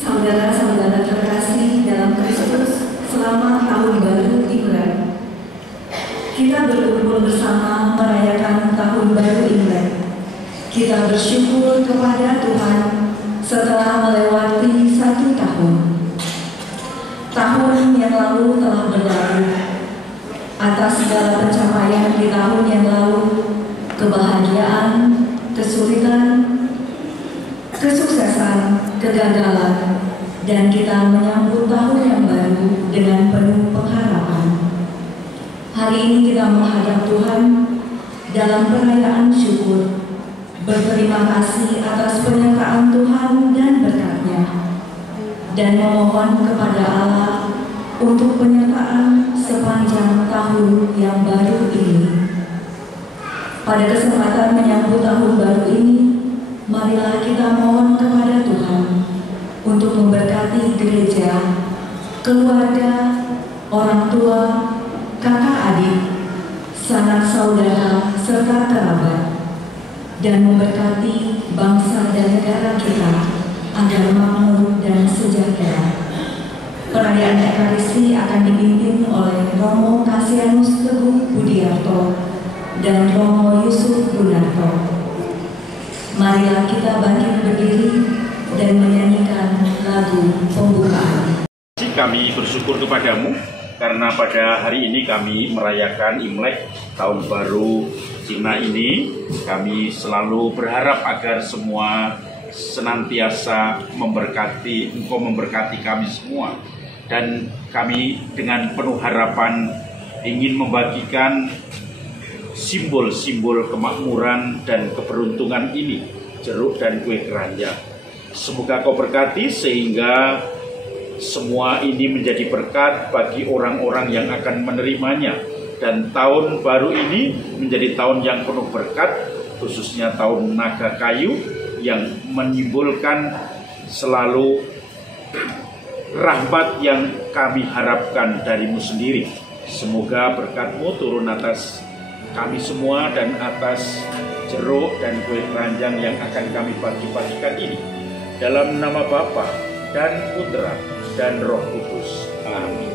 Saudara-saudara terkasih dalam Kristus, selamat Tahun Baru Imlek. Kita berkumpul bersama merayakan Tahun Baru Imlek. Kita bersyukur kepada Tuhan setelah melewati 1 tahun. Tahun yang lalu telah berlalu. Atas segala pencapaian di tahun yang lalu, kebahagiaan, kesulitan, kesuksesan, kegagalan, dan kita menyambut tahun yang baru dengan penuh pengharapan. Hari ini kita menghadap Tuhan dalam perayaan syukur, berterima kasih atas penyertaan Tuhan dan berkat-Nya, dan memohon kepada Allah untuk penyertaan sepanjang tahun yang baru ini. Pada kesempatan menyambut tahun baru ini, marilah kita mohon kepada Tuhan untuk memberkati gereja, keluarga, orang tua, kakak adik, sanak saudara, serta kerabat, dan memberkati bangsa dan negara kita agar makmur dan sejahtera. Perayaan Ekaristi akan dipimpin oleh Romo Kasianus Teguh Budiarto dan Romo Yusuf Gunarto. Marilah kita bangkit berdiri dan menyanyikan lagu pembukaan. Kami bersyukur kepadamu karena pada hari ini kami merayakan Imlek Tahun Baru Cina ini. Kami selalu berharap agar semua senantiasa memberkati, Engkau memberkati kami semua. Dan kami dengan penuh harapan ingin membagikan simbol-simbol kemakmuran dan keberuntungan ini, jeruk dan kue keranjang. Semoga Kau berkati sehingga semua ini menjadi berkat bagi orang-orang yang akan menerimanya. Dan tahun baru ini menjadi tahun yang penuh berkat, khususnya tahun naga kayu yang menyimbolkan selalu rahmat yang kami harapkan darimu sendiri. Semoga berkat-Mu turun atas kami semua dan atas jeruk dan kue keranjang yang akan kami bagi-bagikan ini. Dalam nama Bapa dan Putra dan Roh Kudus. Amin.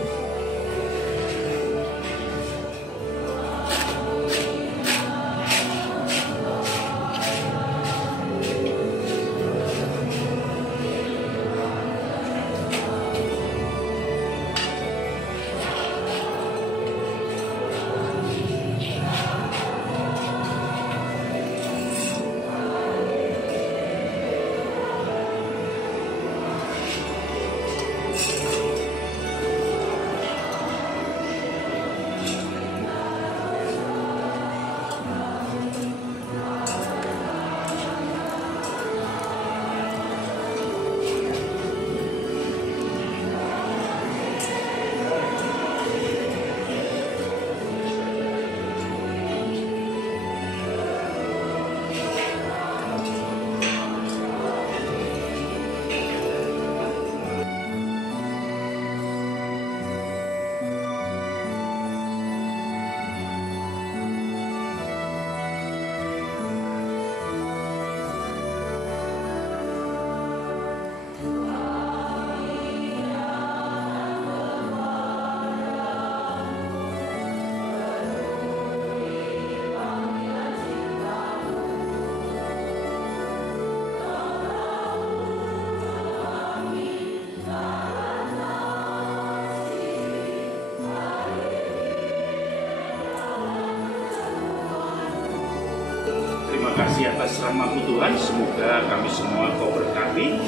di atas rahmat Tuhan, semoga kami semua Kau berkati.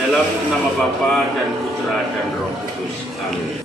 Dalam nama Bapa dan Putra dan Roh Kudus. Amin.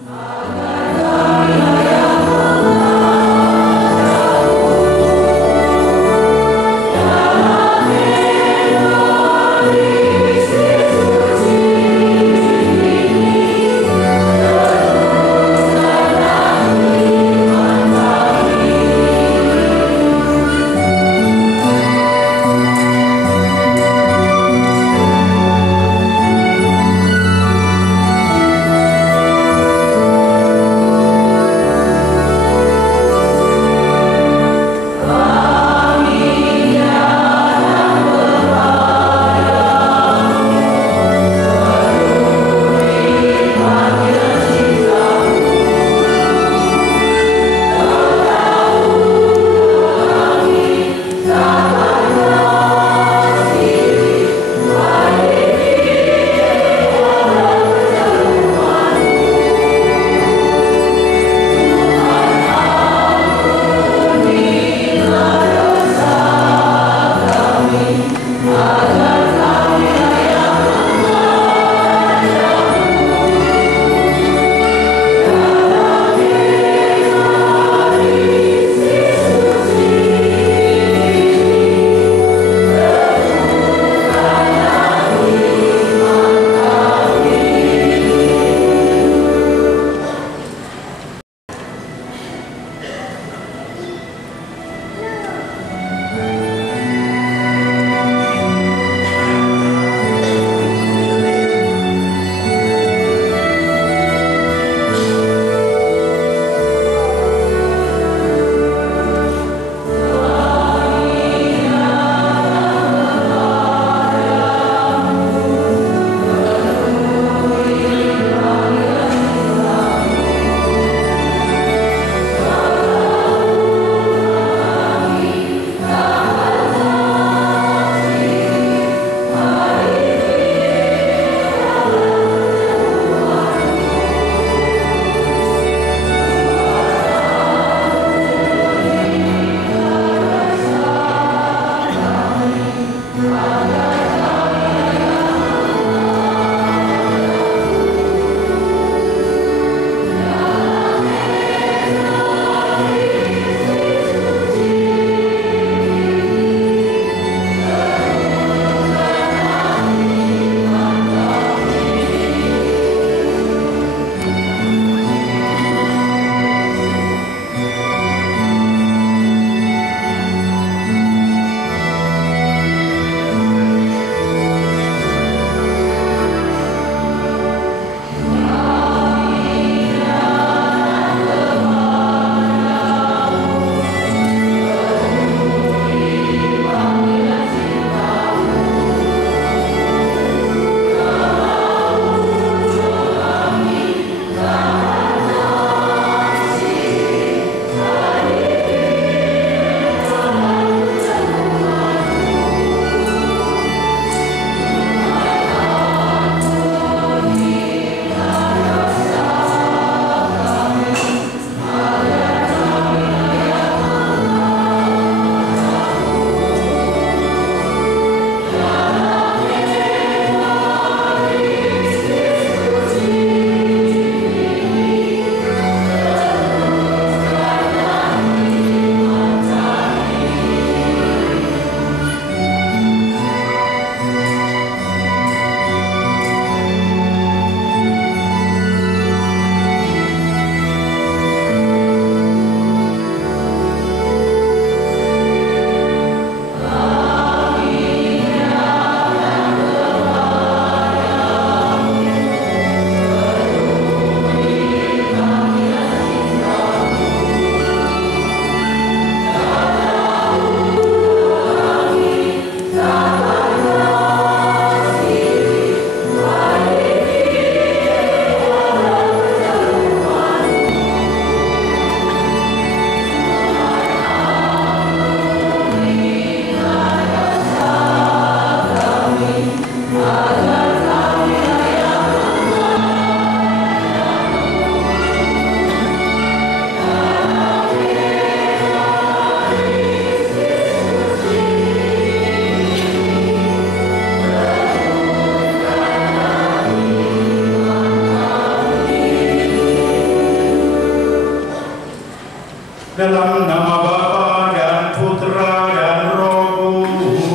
Dalam nama Bapa dan Putra dan Roh Kudus.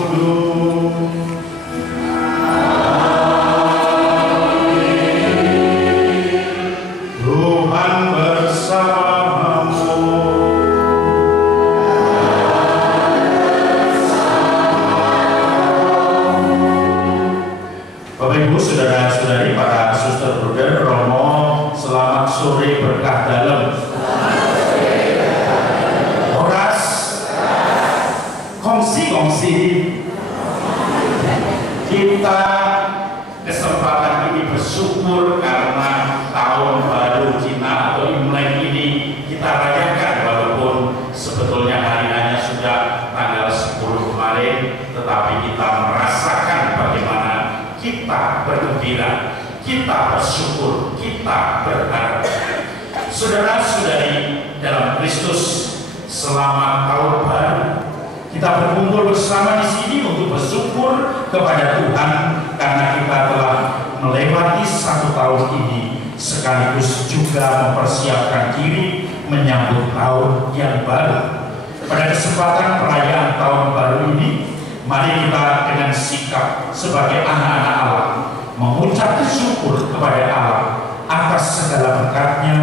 Tuhan bersamamu. Bapak Ibu, saudara-saudari, para suster bruder, Romo, selamat sore berkah dalam. Horas, kongsi-kongsi. Kita kesempatan ini bersyukur karena tahun baru Cina atau Imlek ini kita rayakan, walaupun sebetulnya hari hanya sudah tanggal 10 kemarin, tetapi kita merasakan bagaimana kita bergembira, kita bersyukur, kita berharap. Saudara-saudari dalam Kristus, selamat tahun baru. Kita berkumpul bersama di sini untuk bersyukur kepada Tuhan karena kita telah melewati 1 tahun ini, sekaligus juga mempersiapkan diri menyambut tahun yang baru. Pada kesempatan perayaan tahun baru ini, mari kita dengan sikap sebagai anak-anak Allah mengucap syukur kepada Allah atas segala berkat-Nya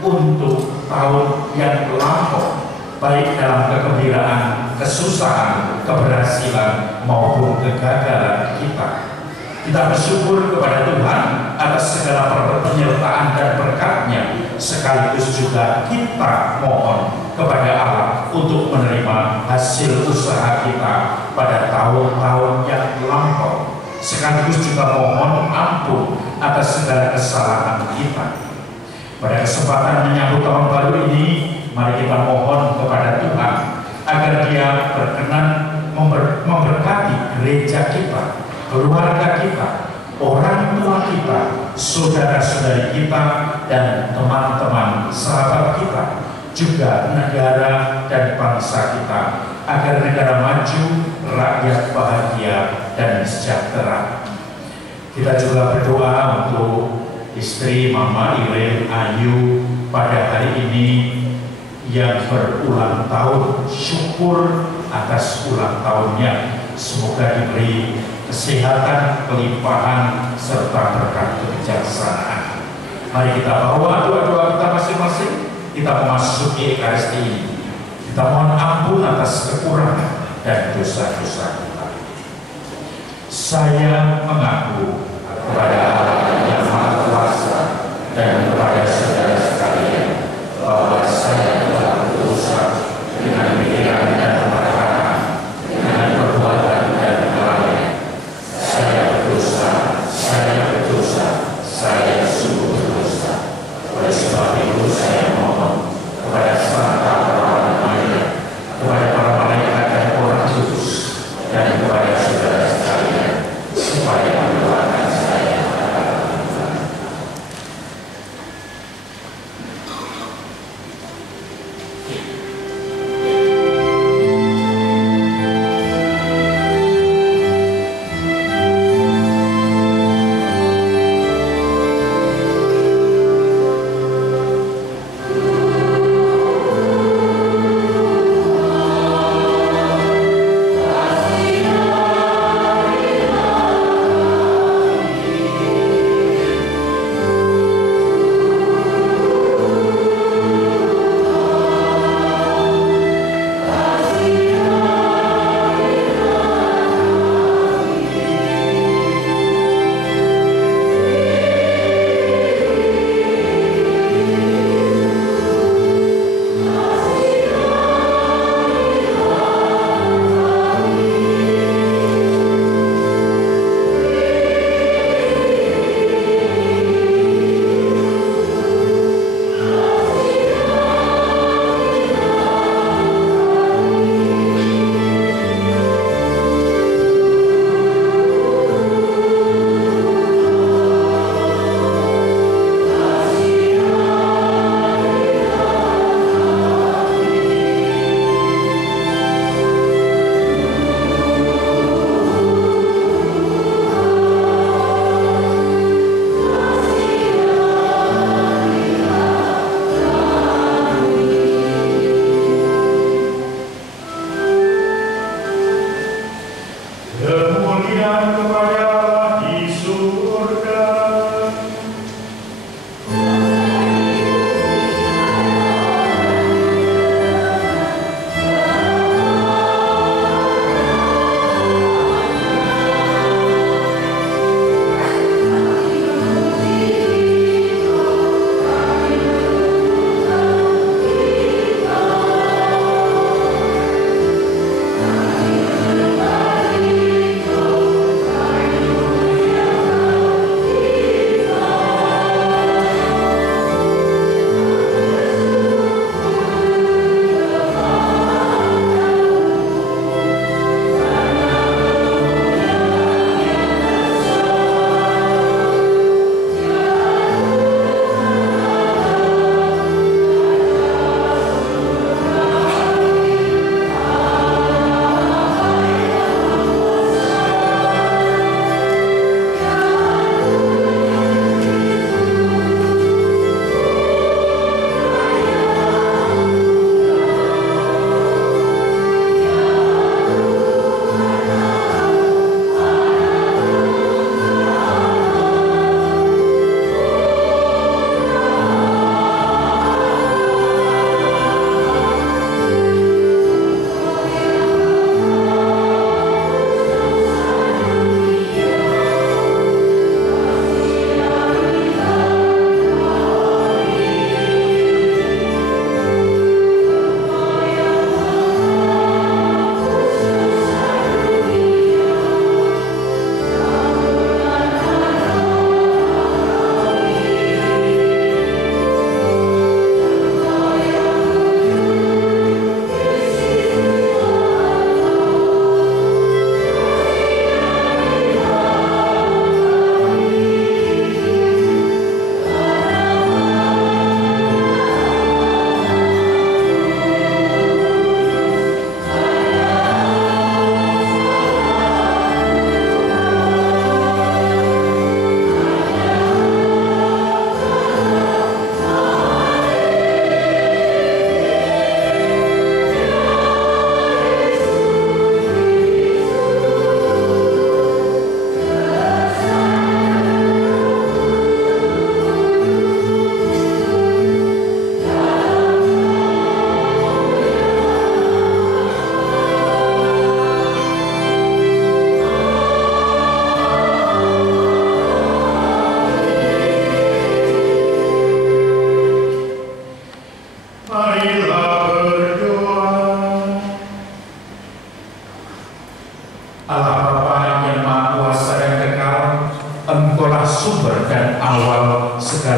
untuk tahun yang lampau, baik dalam kegembiraan, kesusahan, keberhasilan maupun kegagalan kita. Kita bersyukur kepada Tuhan atas segala penyertaan dan berkat-Nya, sekaligus juga kita mohon kepada Allah untuk menerima hasil usaha kita pada tahun-tahun yang lampau, sekaligus juga mohon ampun atas segala kesalahan kita. Pada kesempatan menyambut tahun baru ini, mari kita mohon kepada Tuhan agar Dia berkenan memberkati gereja kita, keluarga kita, orang tua kita, saudara-saudari kita, dan teman-teman sahabat kita, juga negara dan bangsa kita, agar negara maju, rakyat bahagia dan sejahtera. Kita juga berdoa untuk istri Mama Irene Ayu pada hari ini yang berulang tahun. Syukur atas ulang tahunnya, semoga diberi kesehatan, kelimpahan, serta berkat kebijaksanaan. Mari kita bawa doa-doa kita masing-masing. Kita memasuki Ekaristi ini. Kita mohon ampun atas kekurangan dan dosa-dosa kita. Saya mengaku kepada Allah yang Maha Kuasa dan kepada saudara sekalian bahwa saya telah berdosa dengan pikiran dan perkataan, dengan perbuatan dan kelalaian. Saya berdosa, saya sungguh berdosa. Oleh sebab itu saya mohon kepada Santa Bapa Maria, kepada para malaikat dan orang kudus, dan kepada saudara sekalian, supaya mendoakan saya.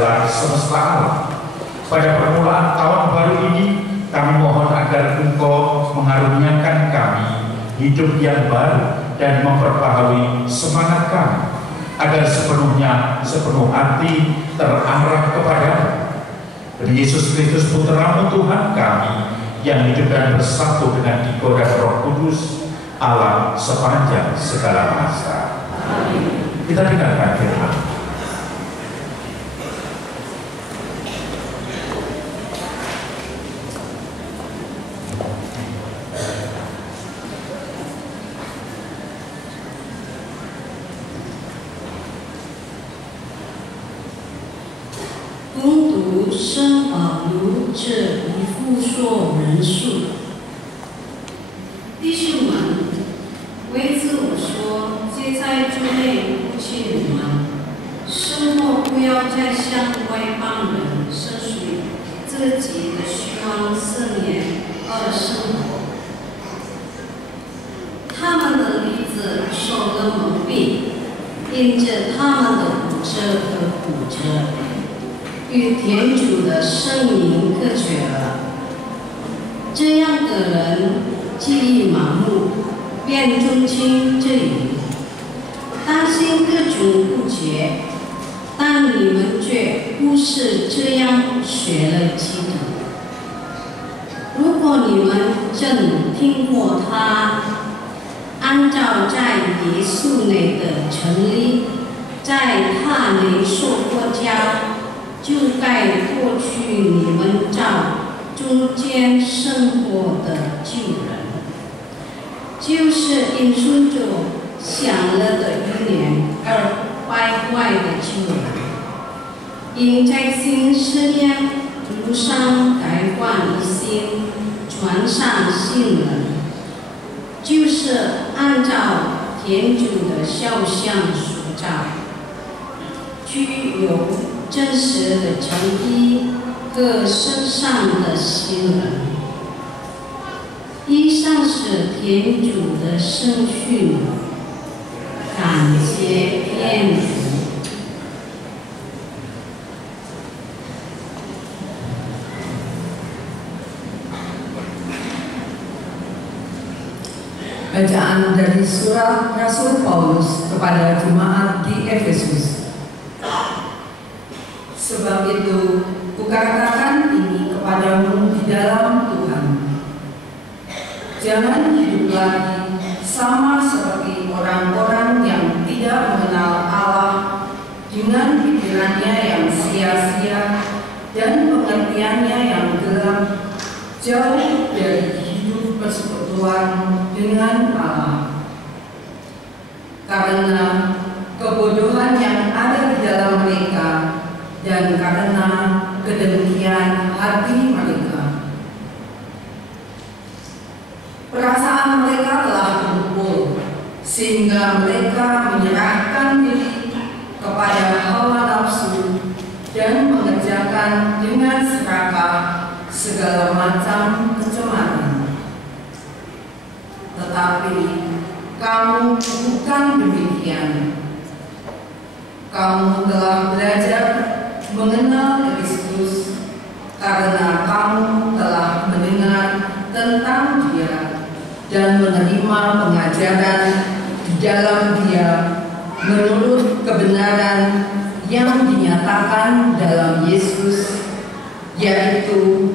jalan semesta alam. Pada permulaan tahun baru ini, kami mohon agar Engkau mengaruniakan kami hidup yang baru dan memperbaharui semangat kami, agar sepenuh hati terarah kepada-Mu. Demi Yesus Kristus Putra-Mu Tuhan kami, yang hidup dan bersatu dengan Dikau dan Roh Kudus, Allah sepanjang segala masa. Amin. Kita dengarkan firman.攻读圣保禄这一复说人数，弟兄们，为自我说，皆在主内不弃你们，生活不要再向外邦人摄取自己的虚妄盛宴而生活。他们的例子受了蒙蔽，因着他们的骨折和骨折，与天主的圣灵隔绝了。这样的人记忆盲目，便中听这语，担心各种不洁，但你们却不是这样学了基督。如果你们真听过他，按照在耶稣内的真理，在他内受过教，就该脱去你们照中间生活的旧人，就是因顺着享乐的欲念而败坏的旧人，应在新试验路上改换一心，传上新人，就是按照天主的肖像塑造，具有真实的诚意和圣上的新人。以上是天主的圣训，感谢天主。Bacaan dari surat Rasul Paulus kepada jemaat di Efesus. Sebab itu, kukatakan ini kepadamu di dalam Tuhan. Jangan hidup lagi sama seperti orang-orang yang tidak mengenal Allah dengan pikirannya yang sia-sia dan pengertiannya yang gelap, jauh dari hidup persekutuan dengan Allah. Karena kebodohan yang ada di dalam mereka dan karena kedengkian hati mereka, perasaan mereka telah kumpul sehingga mereka menyerahkan diri kepada hawa nafsu dan mengerjakan dengan serakah segala macam kecemaran. Tetapi kamu bukan demikian. Kamu telah belajar mengenal Kristus karena kamu telah mendengar tentang Dia dan menerima pengajaran di dalam Dia menurut kebenaran yang dinyatakan dalam Yesus, yaitu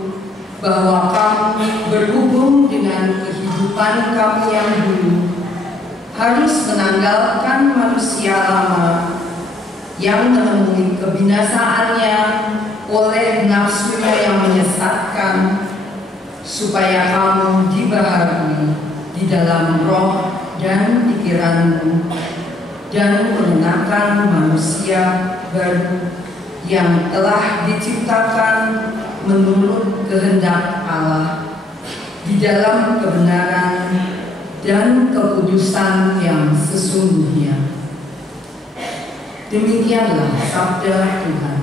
bahwa kamu berhubung dengan kehidupan kamu yang dulu harus menanggalkan manusia lama yang menemui kebinasaannya oleh nafsunya yang menyesatkan, supaya kamu dibaharui di dalam roh dan pikiranmu dan mengenakan manusia baru yang telah diciptakan menurut kehendak Allah di dalam kebenaran dan kekudusan yang sesungguhnya. Demikianlah sabda Tuhan.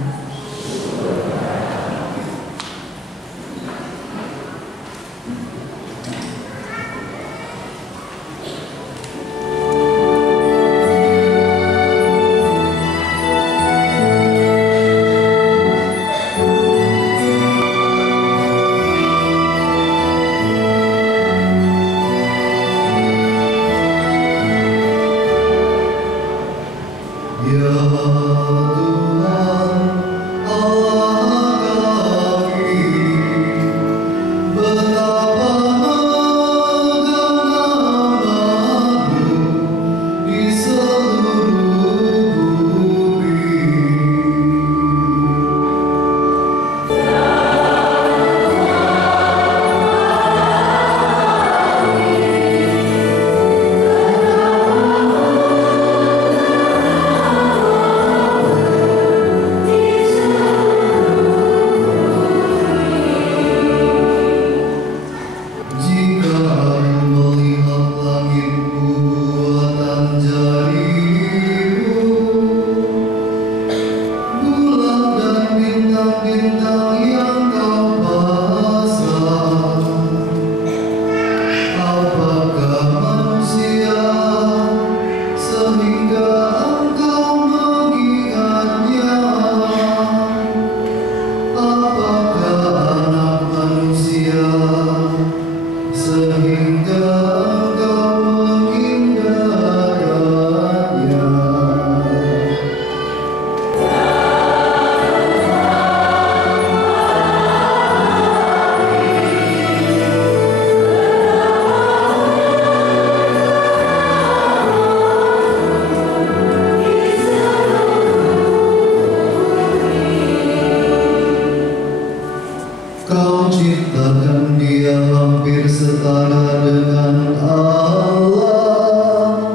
ciptakan dia hampir setara dengan Allah.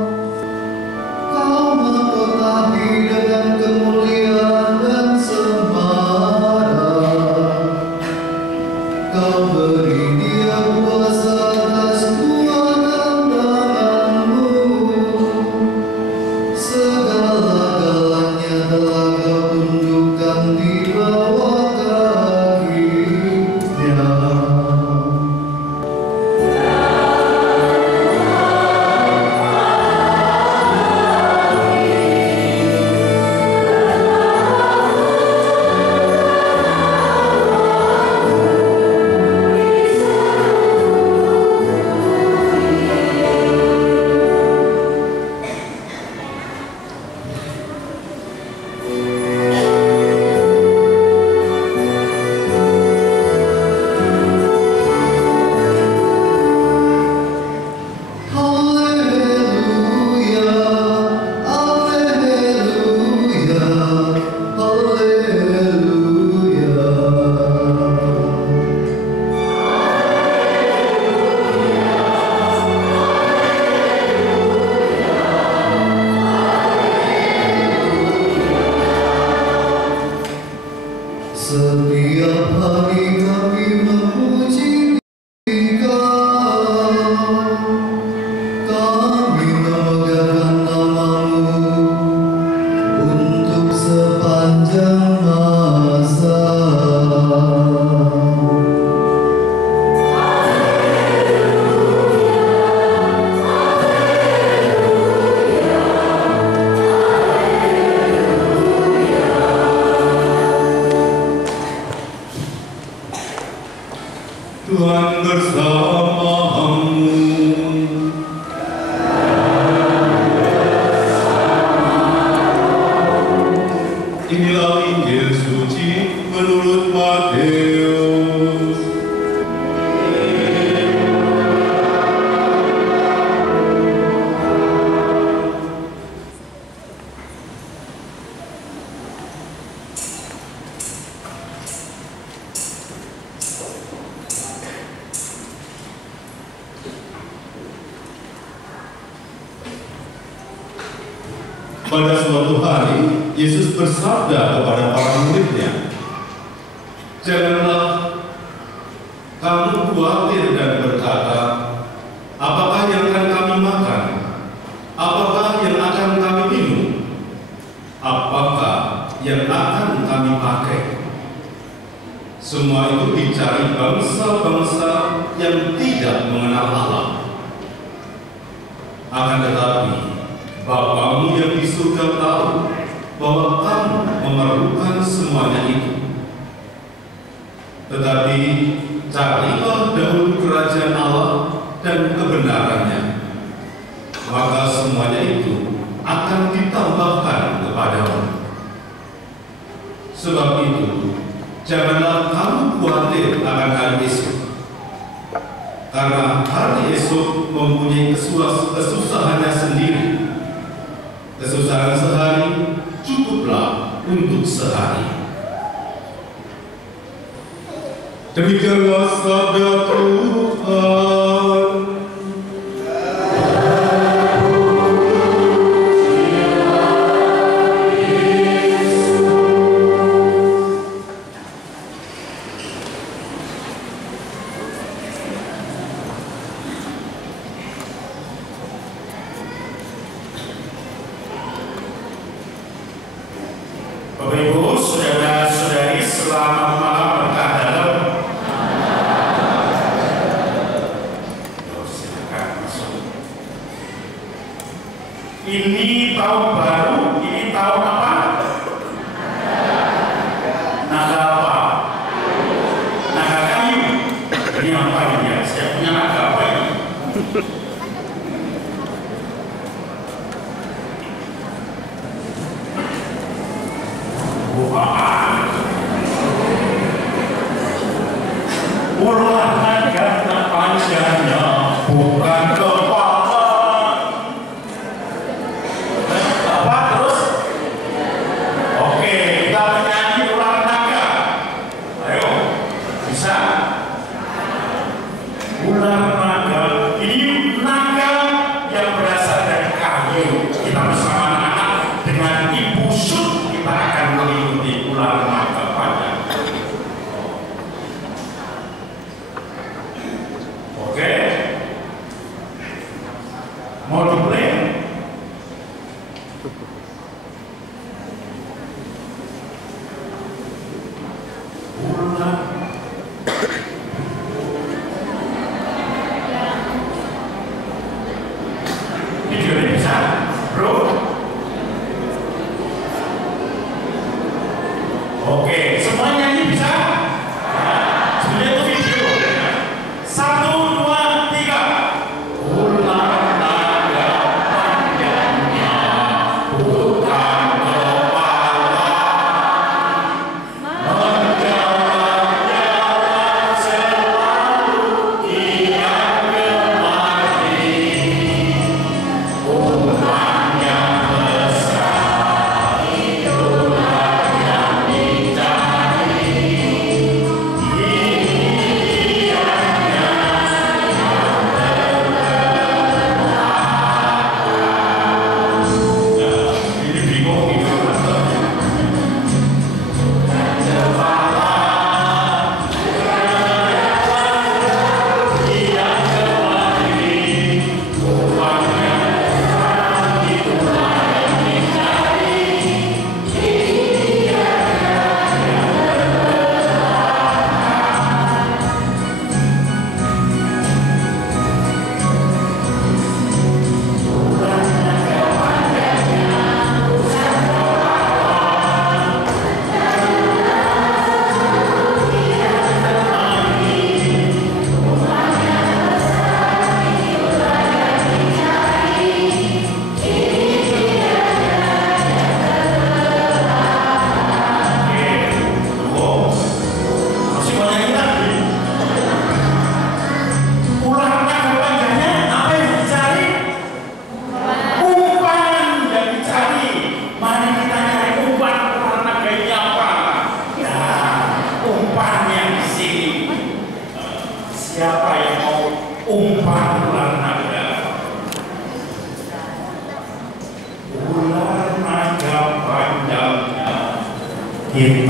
Kau mahkotahi dengan kemuliaan dan sembara. Kau beri dia kuasa atas kuatan tanganmu. Segala-galanya telah kau tundukkan di bawah kakinya. Setiap hari kami memuji Kau, kami memegang nama-Mu untuk sepanjang masa. Tuhan bersamamu. Inilah Injil suci menurut Matius. Pada suatu hari, Yesus bersabda kepada para murid-Nya, "Janganlah kamu khawatir dan berkata, apakah yang akan kami makan? Apakah yang akan kami minum? Apakah yang akan kami pakai?" Semua itu dicari bangsa-bangsa yang tidak mengenal Allah. Akan tetapi, Bapamu yang di surga tahu bahwa kamu memerlukan semuanya itu. Tetapi carilah dahulu kerajaan Allah dan kebenarannya, maka semuanya itu akan ditambahkan kepadamu. Sebab itu, janganlah kamu khawatir akan hari esok, karena hari esok mempunyai kesusahannya sendiri. Kesusahan sehari cukuplah untuk sehari. Demikianlah sabda Tuhan. Bapak Ibu, saudara-saudari, selamat malam berkah dalam. Silakan masuk. Ini tahun baru, ini tahun apa? Naga apa? Naga kayu. Ini apa ini ya? Saya punya naga apa ini? Olahraga panjangnya bukan kepala. Apa terus? Oke, kita menyanyi olahraga. Ayo, bisa.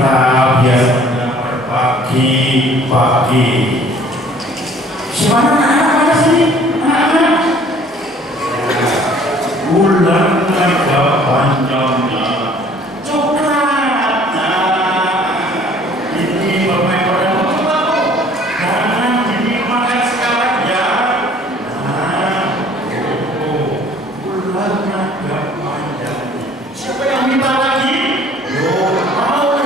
kita biasanya berbagi-bagi. Siapa anak sini? Anak. Ular naga panjangnya coklat. Ini bermain pada waktu jangan dimakan sekarang ya. Ular naga panjangnya. Siapa yang minta lagi? Mau.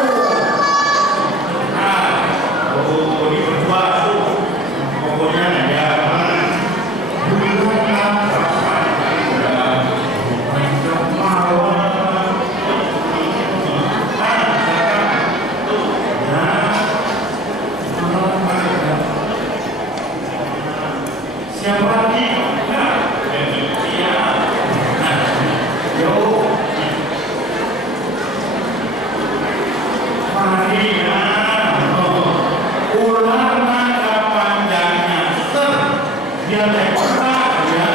Ini berdua tuh. Pokoknya ya. Ular naga siapa lagi? Ular naga panjangnya, biar lebar ya.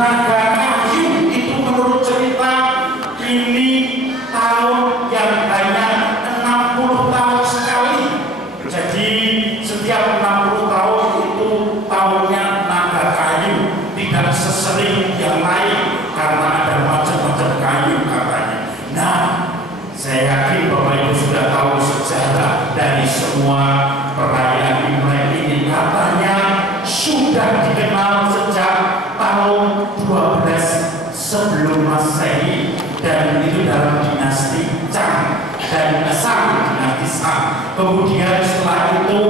naga kayu itu menurut cerita ini tahun yang hanya 60 tahun sekali. Jadi setiap 60 tahun itu tahunnya naga kayu, tidak sesering yang lain karena ada macam-macam kayu katanya. Nah, saya yakin Bapak Ibu sudah tahu sejarah dari semua perayaan Imlek ini. Katanya sudah dikenal sejak tahun 12 sebelum Masehi, dan itu dalam dinasti Chang dan Sang, dinasti Sang. Kemudian setelah itu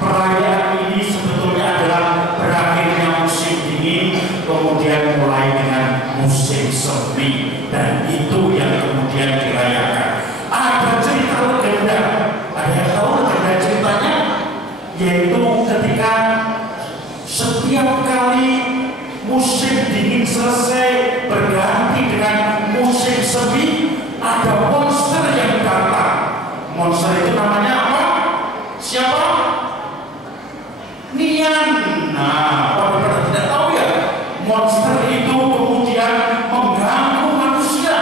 perayaan ini sebetulnya adalah berakhirnya musim dingin, kemudian mulai dengan musim semi, dan itu yang kemudian dirayakan. Ada cerita legenda, ada yang tahu legenda ceritanya, yaitu ketika setiap kali musim dingin selesai berganti dengan musim semi, ada monster yang datang. Monster itu namanya apa? Siapa? Nian. Nah, orang tidak itu kemudian mengganggu manusia,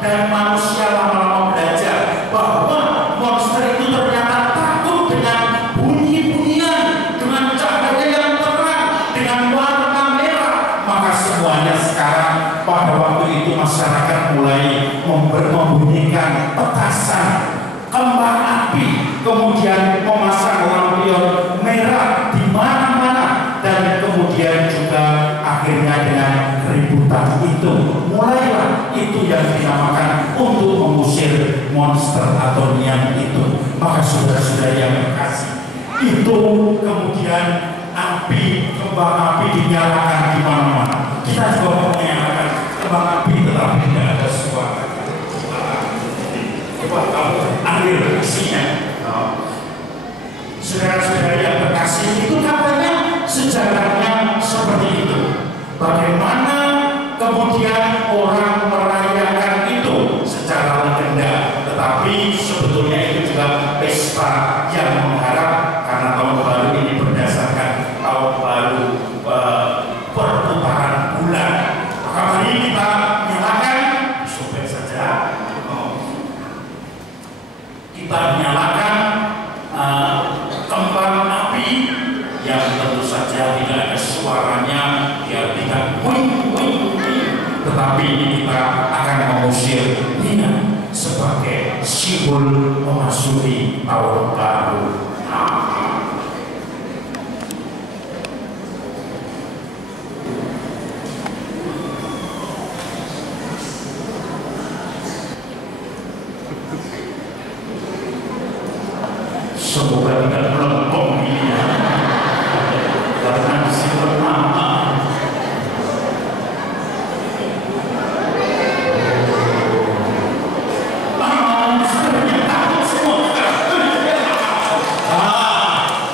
dan manusia lama-lama belajar bahwa monster itu ternyata takut dengan bunyi-bunyian, dengan cahaya yang terang, dengan warna merah. Maka semuanya sekarang pada waktu itu masyarakat mulai membunyikan petasan, kembang api, kemudian memasang lampion merah di mana-mana, dan kemudian juga akhirnya dengan keributan itu mulailah itu yang dinamakan untuk mengusir monster atau nian itu. Maka saudara-saudara yang terkasih, itu kemudian api, kembang api dinyalakan di mana-mana. Kita juga menyalakan kembang api tetapi tidak ada suara. Coba kamu ambil isinya. Saudara-saudara yang terkasih, itu katanya sejarahnya seperti itu. Bagaimana kemudian orang merayakan itu secara legenda, tetapi sebetulnya itu juga pesta yang mengharap, karena tahun baru ini berdasarkan tahun baru perputaran bulan. Maka mari kita nyalakan, sobek saja. Kita nyalakan kembang api yang tentu saja tidak ada suaranya, ya tidak wing, tetapi ini kita akan mengusir nian sebagai simbol memasuki tahun baru. Semoga tidak melempem ini ya, karena disini nama.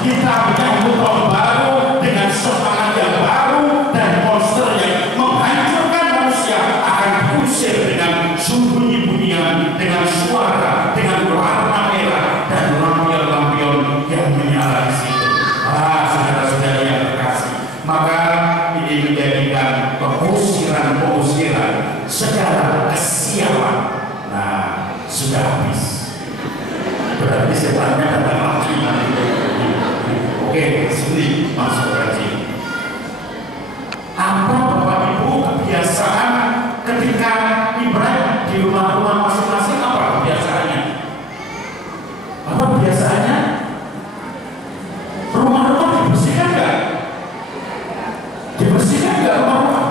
Kita menyambut tahun baru dengan semangat yang baru, dan monster yang menghancurkan manusia akan diusir dengan bunyi-bunyian, dengan suara, dengan warna merah dan lampion-lampion yang menyala di situ. Saudara-saudara yang terkasih, maka ini menjadikan pengusiran segala kesialan. Nah, sudah habis. Berarti setannya datang lagi nanti. Oke, sini masuk lagi. Apa Bapak Ibu kebiasaan ketika ibadah di rumah-rumah masing-masing? Apa kebiasaannya? Apa kebiasaannya? Rumah-rumah dibersihkan nggak? Dibersihkan nggak rumah-rumah?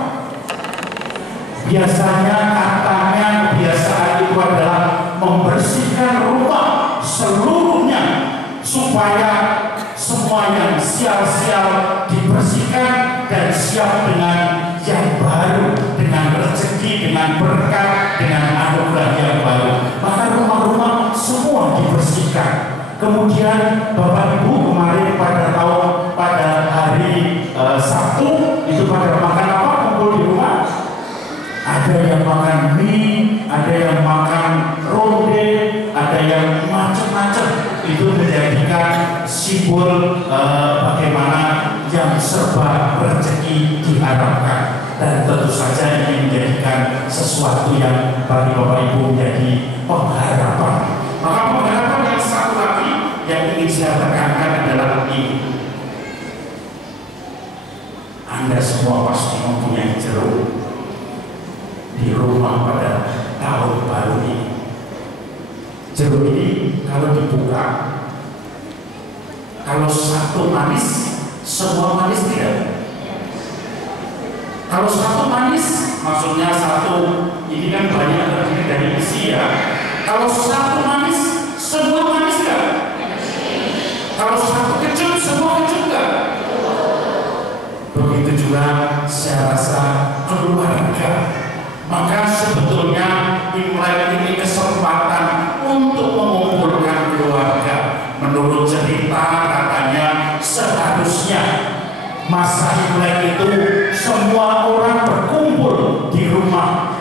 Biasanya katanya kebiasaan itu adalah membersihkan rumah seluruhnya supaya semua yang sial-sial dibersihkan dan siap dengan yang baru, dengan rezeki, dengan berkat, dengan anugerah yang baru. Maka rumah-rumah semua dibersihkan. Kemudian Bapak Ibu kemarin pada hari Sabtu itu pada makan apa? Kumpul di rumah. Ada yang makan mie, ada yang makan ronde, ada yang macam-macam. Itu menjadikan simbol bagaimana yang serba rezeki diharapkan, dan tentu saja ini menjadikan sesuatu yang bagi Bapak Ibu menjadi pengharapan. Maka pengharapan yang satu lagi yang ingin saya tekankan adalah ini. Anda semua pasti mempunyai jeruk di rumah pada tahun baru ini. Jeruk ini kalau dibuka, kalau satu manis, semua manis tidak? Kalau satu manis, maksudnya satu, ini kan banyak terdiri dari isi ya. Kalau satu manis, semua manis tidak? Kalau satu kecut, semua kecut tidak? Begitu juga saya rasa keluarga. Maka sebetulnya Imlek ini kesempatan untuk mengumpulkan keluarga. Menurut cerita katanya seharusnya masa Imlek itu semua orang berkumpul di rumah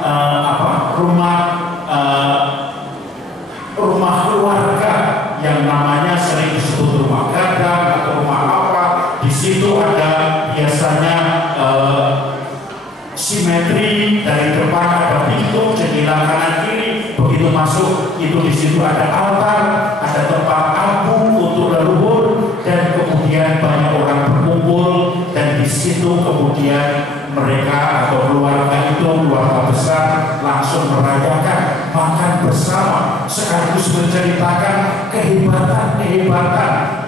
rumah keluarga yang namanya sering disebut rumah gadang atau rumah apa. Di situ ada biasanya si simetri, dari depan ada pintu, jendela kanan kiri, begitu masuk itu di situ ada altar, ada tempat abu untuk leluhur, dan kemudian banyak orang berkumpul, dan di situ kemudian mereka atau keluarga itu, keluarga besar, langsung merayakan makan bersama, sekaligus menceritakan kehebatan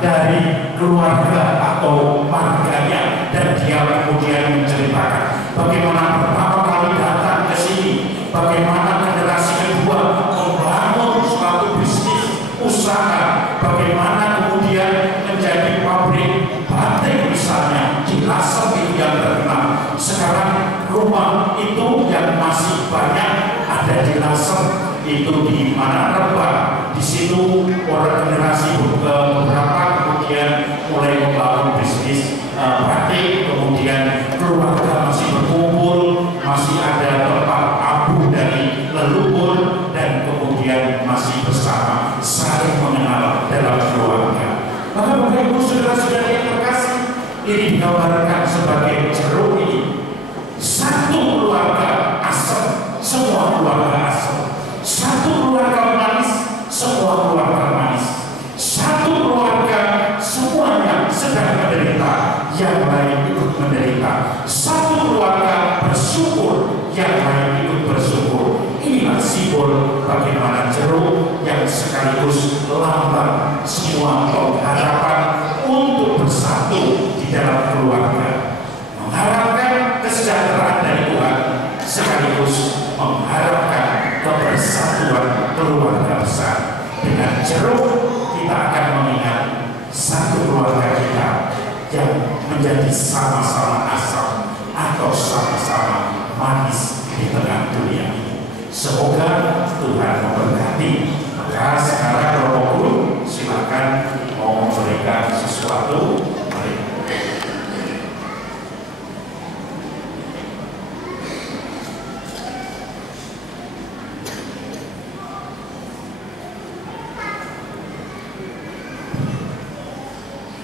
dari keluarga atau marganya, dan dia kemudian menceritakan bagaimana pertama kali datang ke sini, bagaimana generasi kedua membangun suatu bisnis usaha, bagaimana kemudian menjadi pabrik batik misalnya di Lasem itu yang terkenal. Sekarang rumah itu yang masih banyak ada di Lasem itu di mana Rembang. Di situ orang generasi beberapa kemudian mulai membangun bisnis batik, kemudian keluarga masih berkumpul, masih ada tempat abu dari leluhur, dan kemudian masih bersama saling mengenal dalam keluarga. Maka Bapak Ibu saudara-saudara yang terkasih, ini digambarkan sebagai jeruk ini. Satu keluarga asam, semua keluarga asam. Satu keluarga manis, semua keluarga manis. Satu keluarga semuanya sedang menderita, yang lain ikut menderita. Satu keluarga bersyukur, yang lain ikut bersyukur. Inilah simbol bagaimana jeruk yang sekaligus lambang semua pengharapan untuk bersatu di dalam keluarga, mengharapkan kesejahteraan dari Tuhan, sekaligus mengharapkan kebersatuan keluarga besar. Dengan jeruk kita akan mengingat satu keluarga kita yang menjadi sama-sama asam atau sama-sama manis di tengah dunia ini. Semoga Tuhan memberkati. Maka sekarang Romo Guru silakan mau memberikan sesuatu. Mari.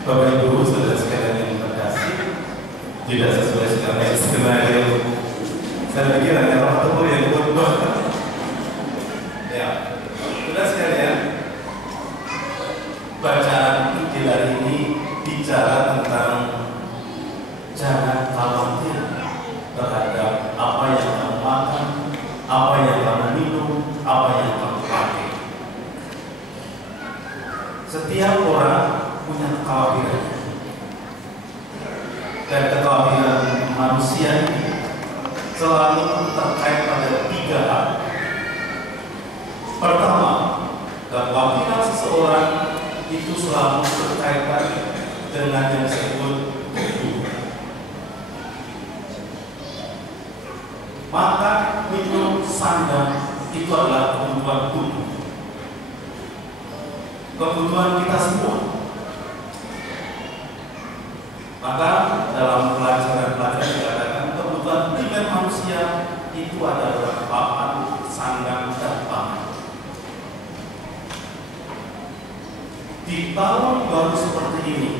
Bapak Ibu, saudara sekalian yang terkasih, tidak sesuai skenario. Saya pikir hanya orang tua yang berubah. Ya, saudara sekalian, bacaan Injil hari ini bicara tentang jangan khawatir terhadap apa yang kamu makan, apa yang kamu minum, apa yang kamu pakai. Setiap orang punya kekhawatiran, dan kekhawatiran manusia ini selalu terkait pada 3 hal. Pertama, kekhawatiran seseorang itu selalu berkaitan dengan yang disebut tubuh. Makan, minum, sandang itu adalah kebutuhan tubuh, kebutuhan kita semua. Maka dalam pelajaran dikatakan kebutuhan primer manusia itu adalah papan, sandang, dan pangan. Di tahun baru seperti ini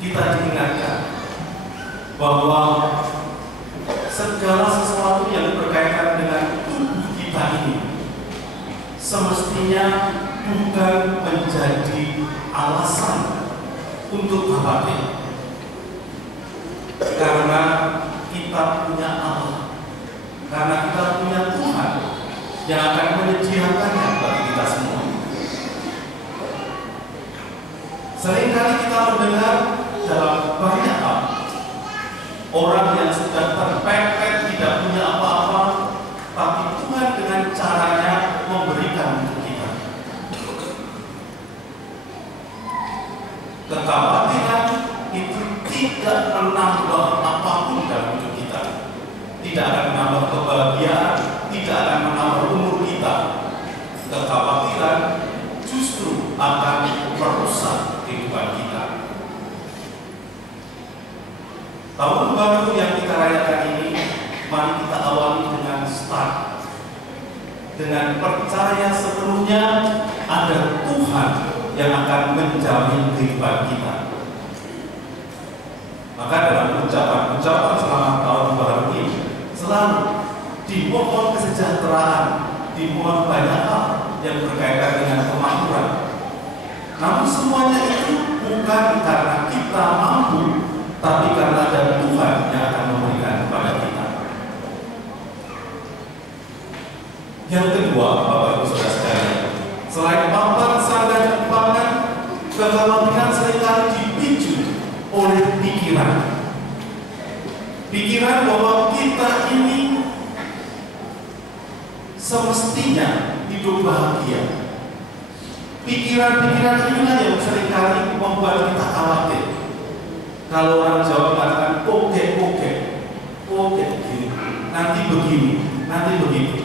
kita diingatkan bahwa segala sesuatu yang berkaitan dengan tubuh kita ini semestinya bukan menjadi alasan untuk khawatir, karena kita punya Allah, karena kita punya Tuhan yang akan menyediakannya bagi kita semua. Seringkali kita mendengar dalam banyak hal orang yang sudah terpepet tidak punya apa-apa, tapi Tuhan dengan caranya memberikan untuk kita. Kekhawatiran itu tidak menambah apapun dalam hidup kita, tidak akan menambah kebahagiaan, tidak akan menambah umur kita. Kekhawatiran justru akan merusak kehidupan kita. Tahun baru yang kita rayakan ini, mari kita awali dengan start, dengan percaya sepenuhnya ada Tuhan yang akan menjamin kehidupan kita. Maka dalam dalam ucapan-ucapan selamat tahun baru ini selalu dimohon kesejahteraan, dimohon banyak hal yang berkaitan dengan kemakmuran. Namun semuanya itu bukan karena kita mampu, tapi karena ada Tuhan yang akan memberikan kepada kita. Yang kedua, Bapak Ibu Saudara sekalian, selain papan, sandal, dan pangan, kekhawatiran seringkali dipicu oleh pikiran. Pikiran bahwa kita ini semestinya hidup bahagia. Pikiran-pikiran inilah yang seringkali membuat kita khawatir. Kalau orang Jawa mengatakan oke begini, nanti begini, nanti begitu.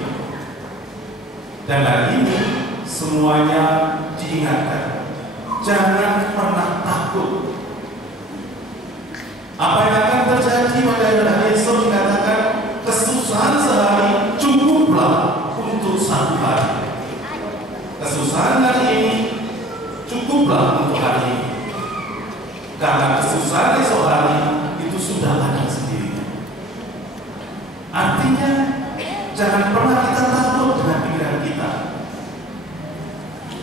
Dan hari ini semuanya diingatkan, jangan pernah takut. Apa yang akan terjadi pada hari esok dikatakan kesusahan sehari cukuplah untuk satu hari. Kesusahan hari ini cukuplah untuk hari ini. Karena kesusahan esok hari itu sudah ada sendiri. Artinya jangan pernah kita takut dengan pikiran kita.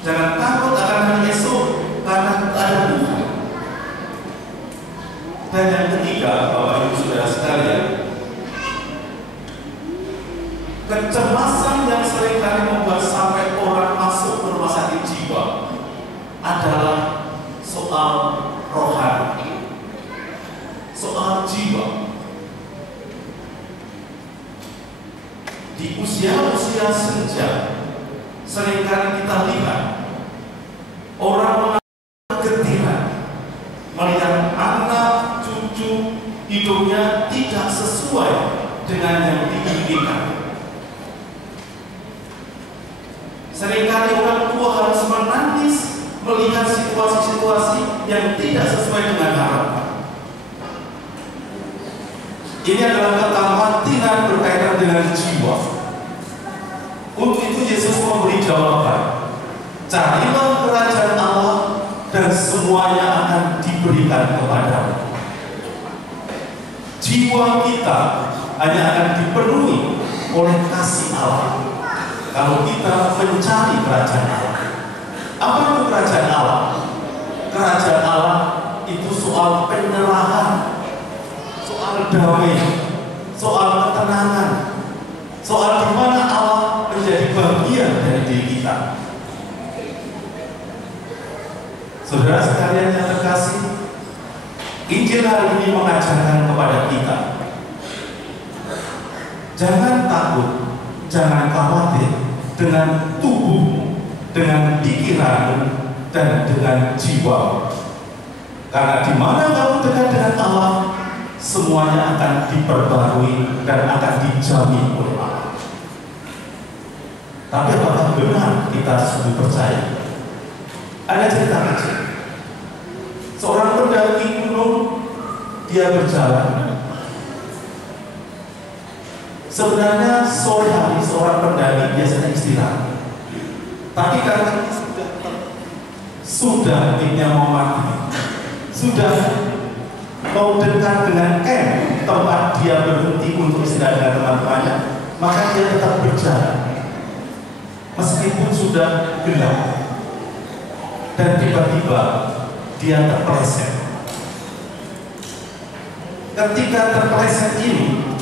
Jangan takut akan hari esok karena ada Tuhan. Dan yang ketiga, Bapak Ibu Saudara sekalian, kecemasan yang seringkali membuat sampai orang masuk ke rumah sakit jiwa adalah soal rohani, soal jiwa. Di usia-usia senja, seringkali kita lihat orang kegetiran melihat anak cucu hidupnya tidak sesuai dengan yang diinginkan. Seringkali orang tua harus menangis melihat situasi-situasi yang tidak sesuai dengan harapan. Ini adalah kekhawatiran berkaitan dengan jiwa. Untuk itu Yesus memberi jawaban, carilah kerajaan Allah dan semuanya akan diberikan kepadamu. Jiwa kita hanya akan dipenuhi oleh kasih Allah kalau kita mencari kerajaan Allah. Apa itu kerajaan Allah? Kerajaan Allah itu soal penyerahan, soal damai, soal ketenangan, soal di mana Allah menjadi bagian dari diri kita. Saudara sekalian yang terkasih, Injil hari ini mengajarkan kepada kita, jangan takut, jangan khawatir dengan tubuhmu, dengan pikiranmu, dan dengan jiwa. Karena di mana kamu dekat dengan Allah, semuanya akan diperbarui dan akan dijamin oleh Allah. Tapi apakah benar kita sungguh percaya? Ada cerita kecil. Seorang pendaki gunung, dia berjalan. Sebenarnya sore hari seorang pendaki biasanya istirahat. Tapi karena sudah ingin mau mati, sudah mau dekat dengan camp tempat dia berhenti untuk istirahat dengan teman-temannya, maka dia tetap berjalan meskipun sudah gelap. Dan tiba-tiba dia terpeleset. Ketika terpeleset ini,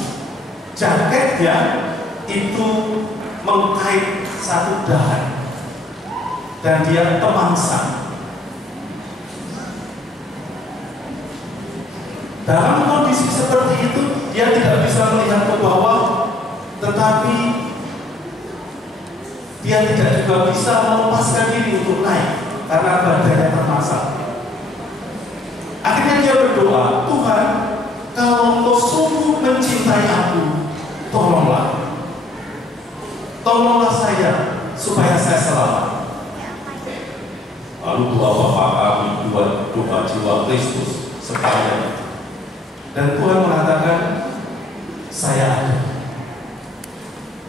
jaketnya itu mengkait satu dahan dan dia temangsang. Dalam kondisi seperti itu, dia tidak bisa melihat ke bawah, tetapi dia tidak juga bisa melepaskan diri untuk naik karena badannya terpasang. Akhirnya dia berdoa, Tuhan, kalau Engkau sungguh mencintai aku, tolonglah saya supaya saya selamat. Lalu doa Bapa kami, doa jiwa Kristus sepanjang. Dan Tuhan mengatakan, saya ada.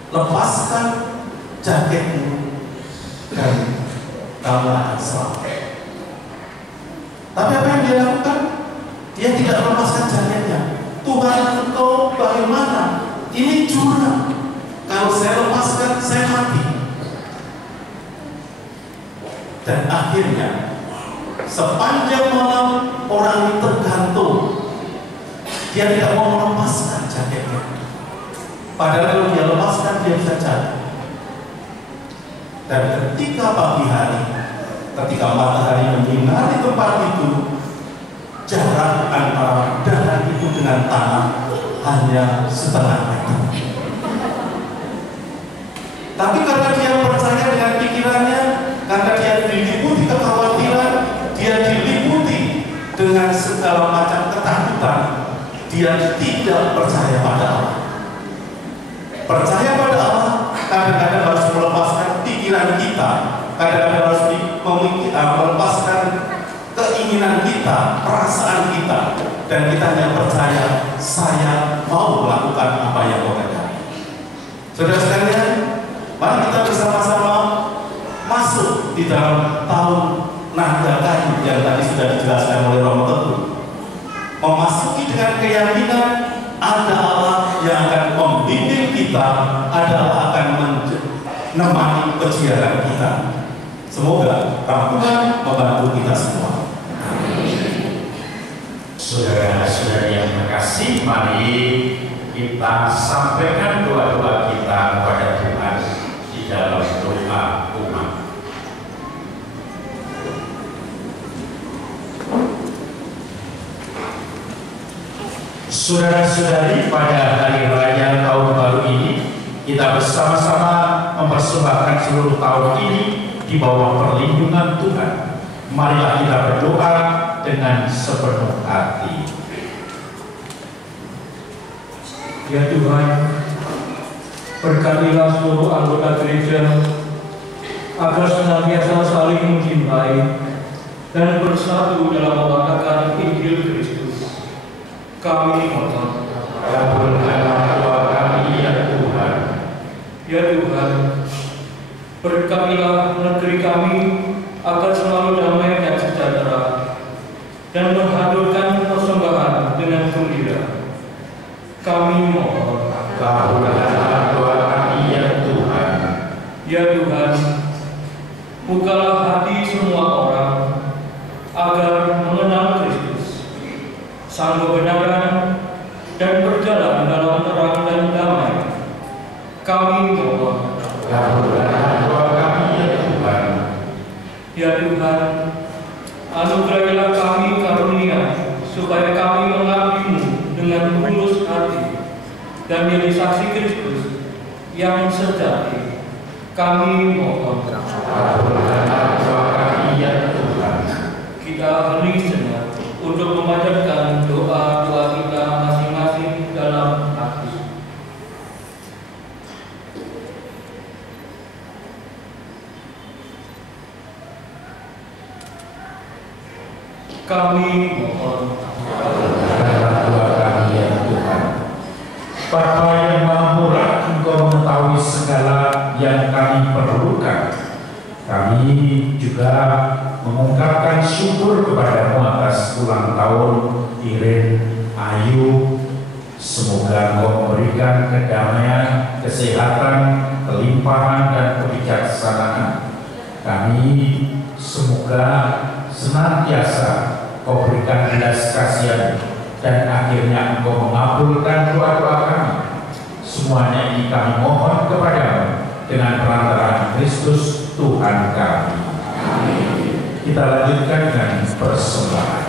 Lepaskan jaketmu dan kamu akan selamat. Tapi apa yang dia lakukan? Dia tidak melepaskan jaketnya. Tuhan engkau bagaimana? Ini jurang. Kalau saya lepaskan, saya mati. Dan akhirnya sepanjang malam orang ini tergantung. Dia tidak mau melepaskan jaketnya. Padahal kalau dia lepaskan, dia bisa jatuh. Dan ketika pagi hari, ketika matahari menyinari tempat itu, jarak antara dahan itu dengan tanah hanya setengah meter. Tapi karena dia percaya dengan pikirannya, karena dia diliputi kekhawatiran, dia diliputi dengan segala macam ketakutan, dia tidak percaya pada Allah. Percaya pada Allah kadang-kadang harus melepaskan pikiran kita, kadang-kadang harus melepaskan keinginan kita, perasaan kita, dan kita hanya percaya saya mau melakukan apa yang kau katakan. Saudara sekalian, mari kita bersama-sama masuk di dalam tahun naga kayu yang tadi sudah dijelaskan oleh Romo Teguh. Memasuki dengan keyakinan ada Allah yang akan membimbing kita, ada Allah akan menemani perjalanan kita. Semoga Tuhan membantu kita semua. Saudara-saudari yang terkasih, mari kita sampaikan doa-doa kita kepada Tuhan di dalam doa umat. Saudara-saudari, pada hari raya tahun baru ini, kita bersama-sama mempersembahkan seluruh tahun ini di bawah perlindungan Tuhan. Marilah kita berdoa dengan sepenuh hati. Ya Tuhan, berkatilah seluruh anggota gereja agar senantiasa saling mencintai dan bersatu dalam membawakan Injil Kristus. Kami mohon, kabulkanlah doa kami ya Tuhan. ya Tuhan, berkatilah negeri kami agar selalu damai dan sejahtera, dan menghadurkan persembahan dengan gembira. Kami mohon, kabulkanlah doa kami ya Tuhan. ya Tuhan, bukalah hati semua orang agar mengenal Kristus, sang kebenaran, dan berjalan dalam terang dan damai. Kami mohon, kabulkanlah doa kami ya Tuhan. ya Tuhan, anugerahilah kami karunia supaya kami mengabdi-Mu dengan tulus hati dan menjadi saksi Kristus yang sejati. Kami mohon, kabulkanlah doa kami ya Tuhan. kita hening sejenak untuk memanjatkan doa-doa kita masing-masing dalam hati. Kami mohon, kabulkanlah doa kami ya Tuhan. Bapa yang Maha Murah, Engkau mengetahui segala yang kami perlukan. Kami juga mengungkapkan syukur kepadamu atas ulang tahun Iren Ayu. Semoga Engkau memberikan kedamaian, kesehatan, kelimpahan, dan kebijaksanaan. Kami semoga senantiasa Kau berikan belas kasihan, dan akhirnya Engkau mengabulkan doa-doa kami. Semuanya ini kami mohon kepadamu dengan perantaraan Kristus Tuhan kami. Amin. Kita lanjutkan dengan persembahan.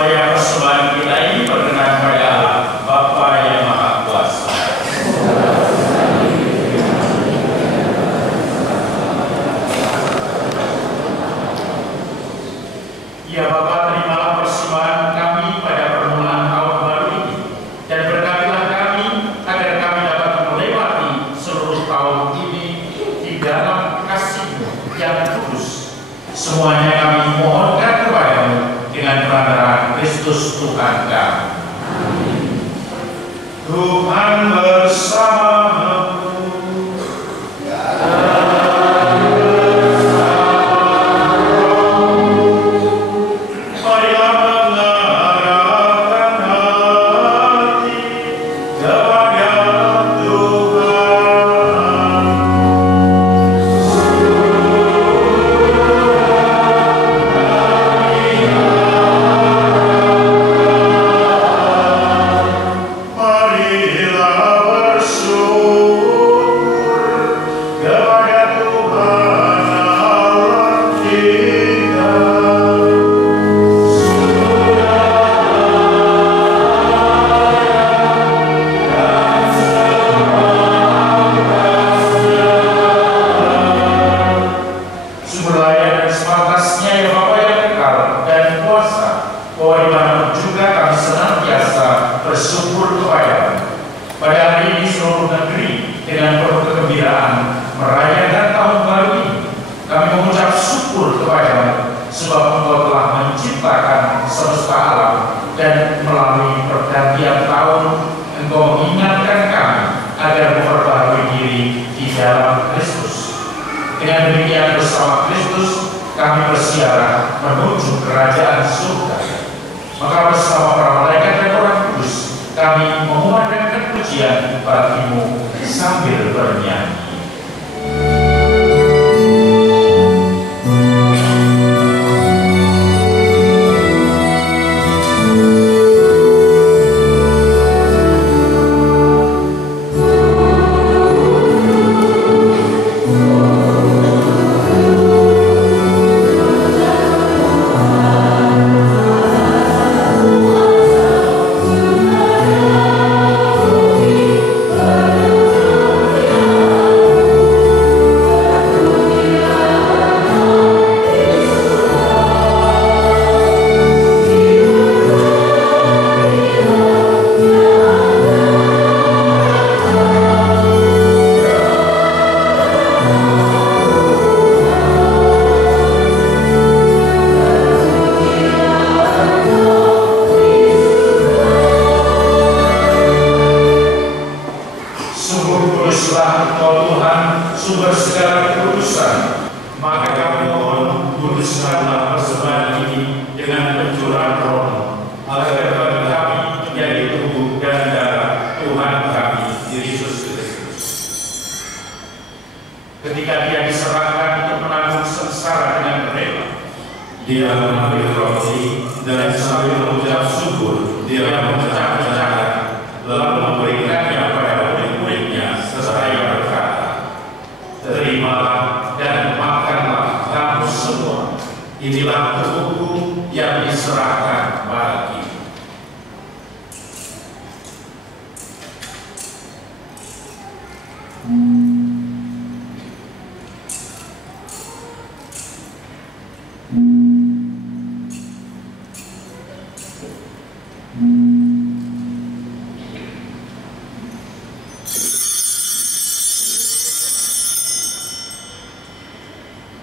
supaya persembahan kita ini berkenan pada Allah Bapa yang Maha Kuasa. Ya Bapa, terimalah persembahan kami pada permulaan tahun baru ini, dan berkatilah kami agar kami dapat melewati seluruh tahun ini di dalam kasih-Mu yang kudus. Semuanya kami mohonkan kepadamu dengan perantaraan Kristus Tuhan kami. Tuhan bersamamu.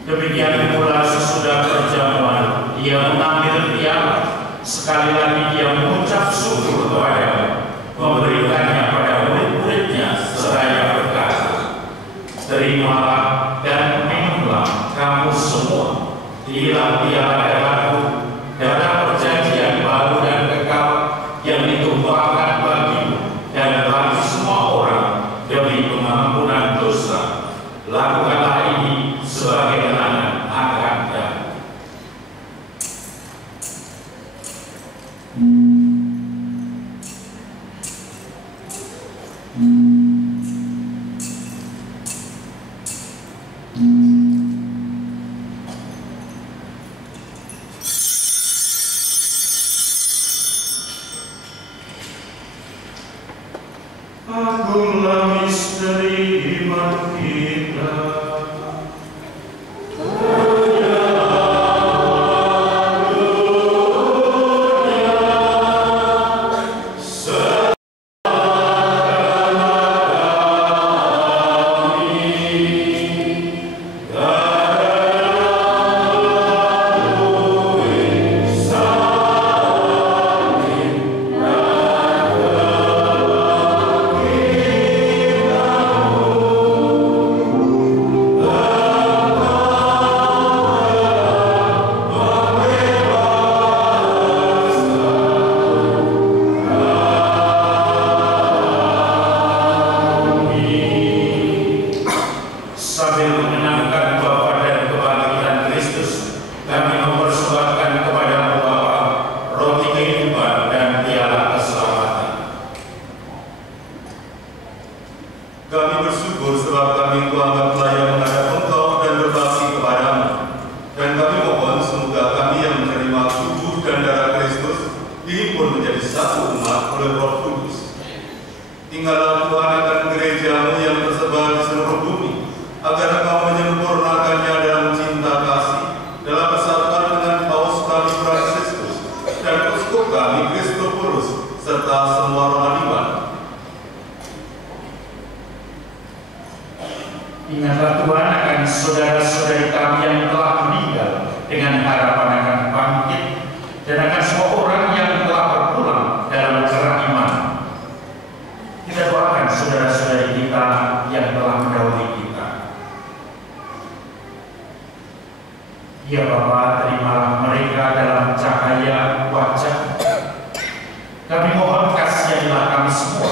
Demikian pula sesudah perjamuan, ia mengambil piala. Sekali lagi ia mengucap syukur kepada-Nya, memberikannya pada murid-muridnya seraya berkata, "Terimalah dan minumlah kamu semua. Inilah piala darahku, darah perjanjian baru dan kekal yang ditumpahkan bagimu dan bagi semua orang demi pengampunan dosa. Lakukanlah ini sebagai kenangan akan Dia." sambunglah misteri iman kita. Ingatlah Tuhan akan saudara-saudari kami yang telah meninggal dengan harapan akan bangkit, dan akan semua orang yang telah berpulang dalam kerah iman. Kita doakan saudara-saudari kita yang telah mendahului kita. Ya Bapa, terimalah mereka dalam cahaya wajah. Kami mohon kasihanilah kami semua,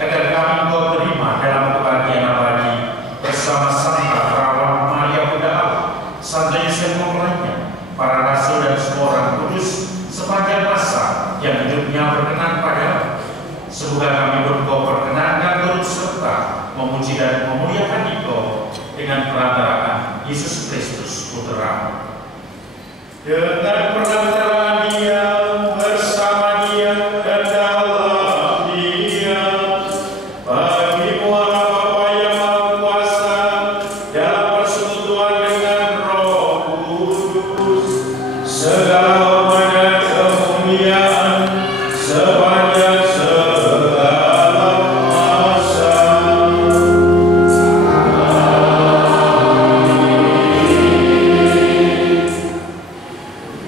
agar kami Engkau terima dalam kebahagiaan abadi bersama Santa Perawan Maria Bunda Allah, Santa Yosef lainnya, para rasul dan semua orang kudus sepanjang masa yang hidupnya berkenan padamu. Semoga kami Engkau perkenankan turut serta memuji dan memuliakan Engkau dengan perantaraan Yesus Kristus Putra. Dengan perantaraan Dia, bersama Dia, dan dalam Dia, bagi muara Bapa yang Maha Kuasa, dalam persekutuan dengan Roh Kudus, segala hormat dan kemuliaan sepanjang segala masa.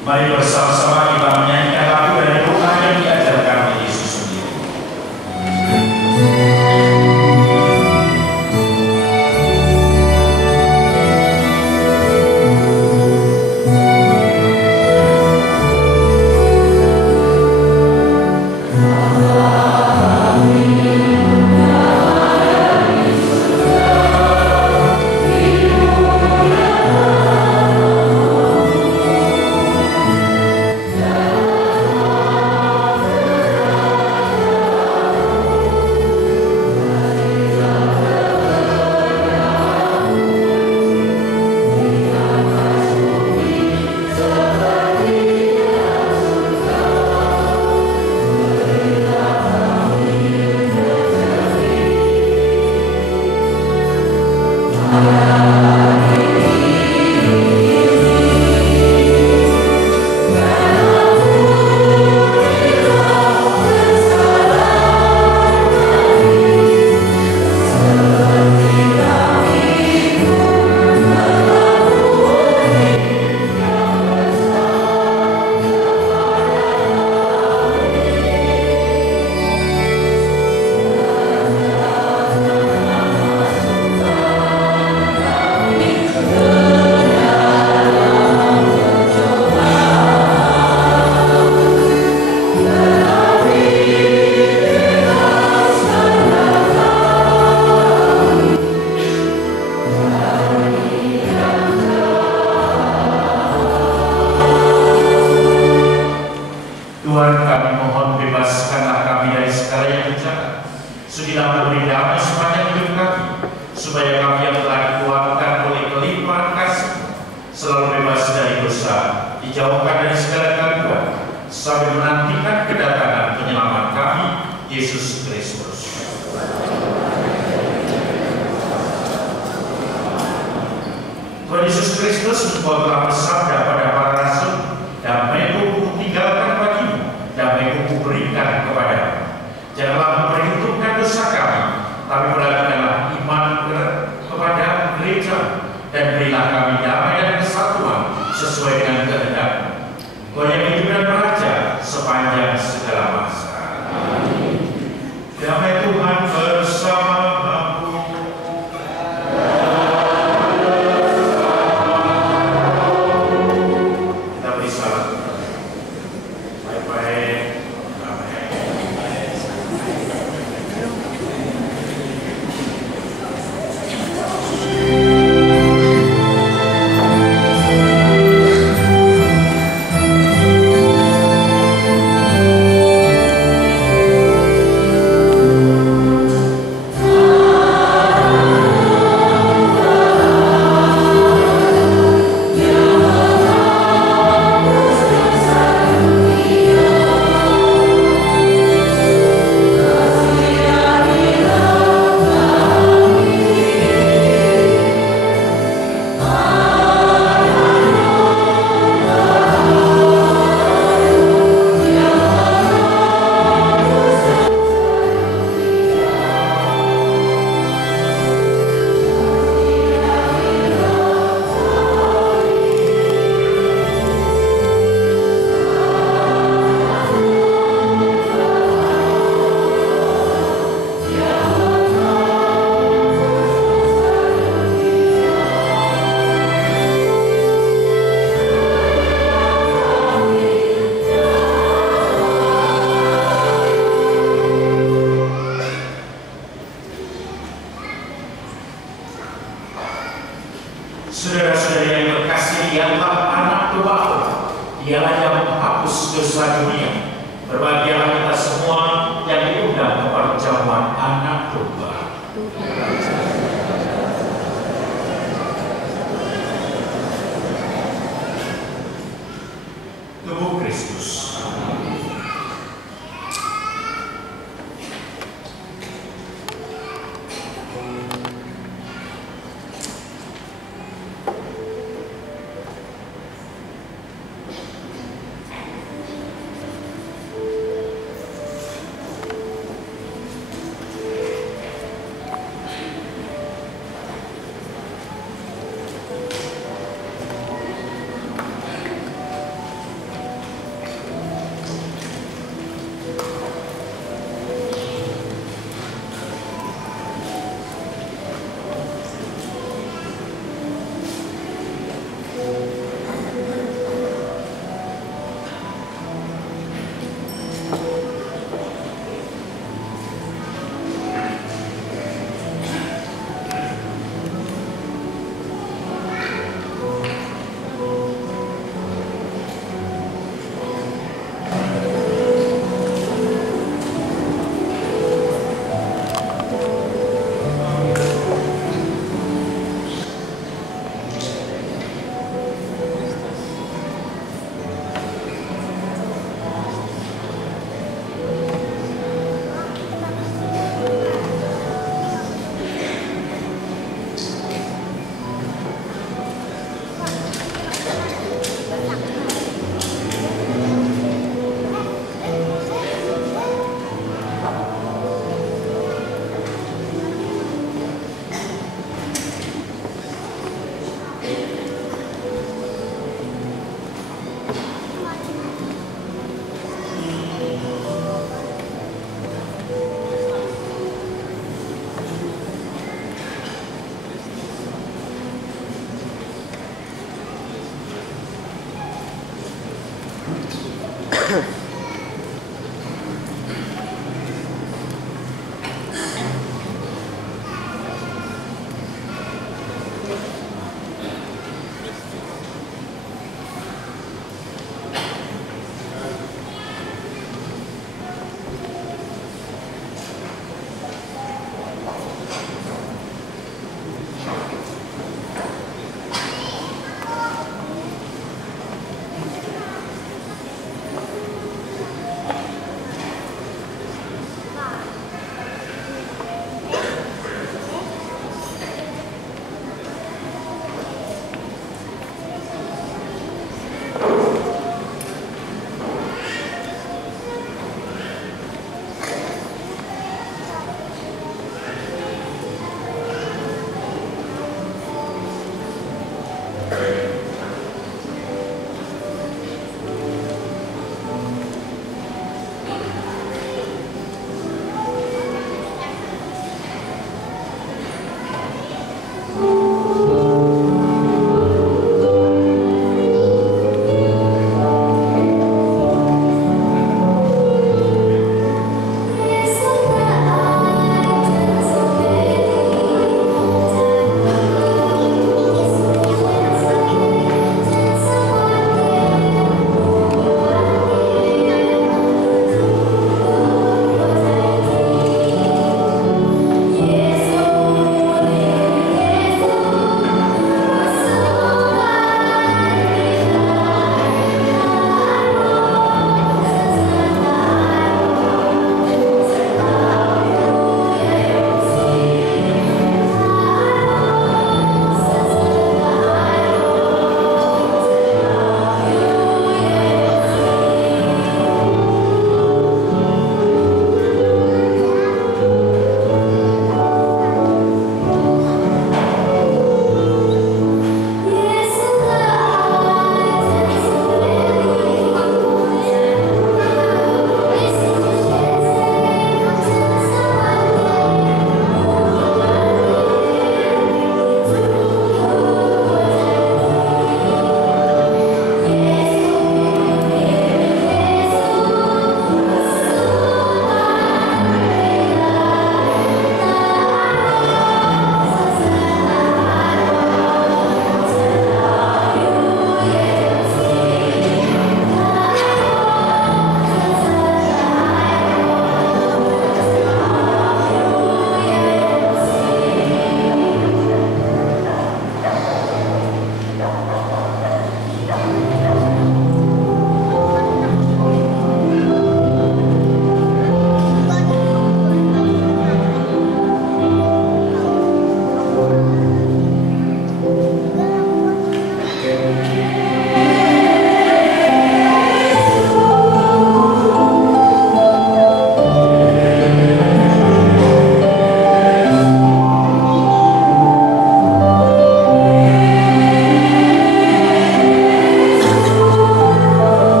Mari bersama-sama kita menyanyikan lagu dari doa yang diajarkan oleh Yesus sendiri. Tuhan, kami mohon bebaskanlah kami dari segala yang bencana. Sudilah memberi damai sepanjang hidup kami, supaya kami yang telah dikuatkan oleh kelimpahan kasih selalu bebas dari dosa, dijauhkan dari segala gangguan, sambil menantikan kedatangan penyelamat kami, Yesus Kristus. Kristus engkau telah bersabda pada para rasul, damai-Ku kutinggalkan bagimu, damai-Ku kuberikan kepadamu. Janganlah memperhitungkan dosa kami, tapi perhatikanlah iman kepada gereja, dan berilah kami damai dan kesatuan sesuai dengan kehendak-Mu. Kau yang hidup dan beraja sepanjang segala masa. Damai Tuhan bersamamu. Kita beri salam. Baik-baik. Saudara-saudara yang terkasih, Dialah anak domba Allah, Dialah yang menghapus dosa dunia. Berbahagialah kita semua yang diundang ke perjamuan anak domba. Tubuh Kristus.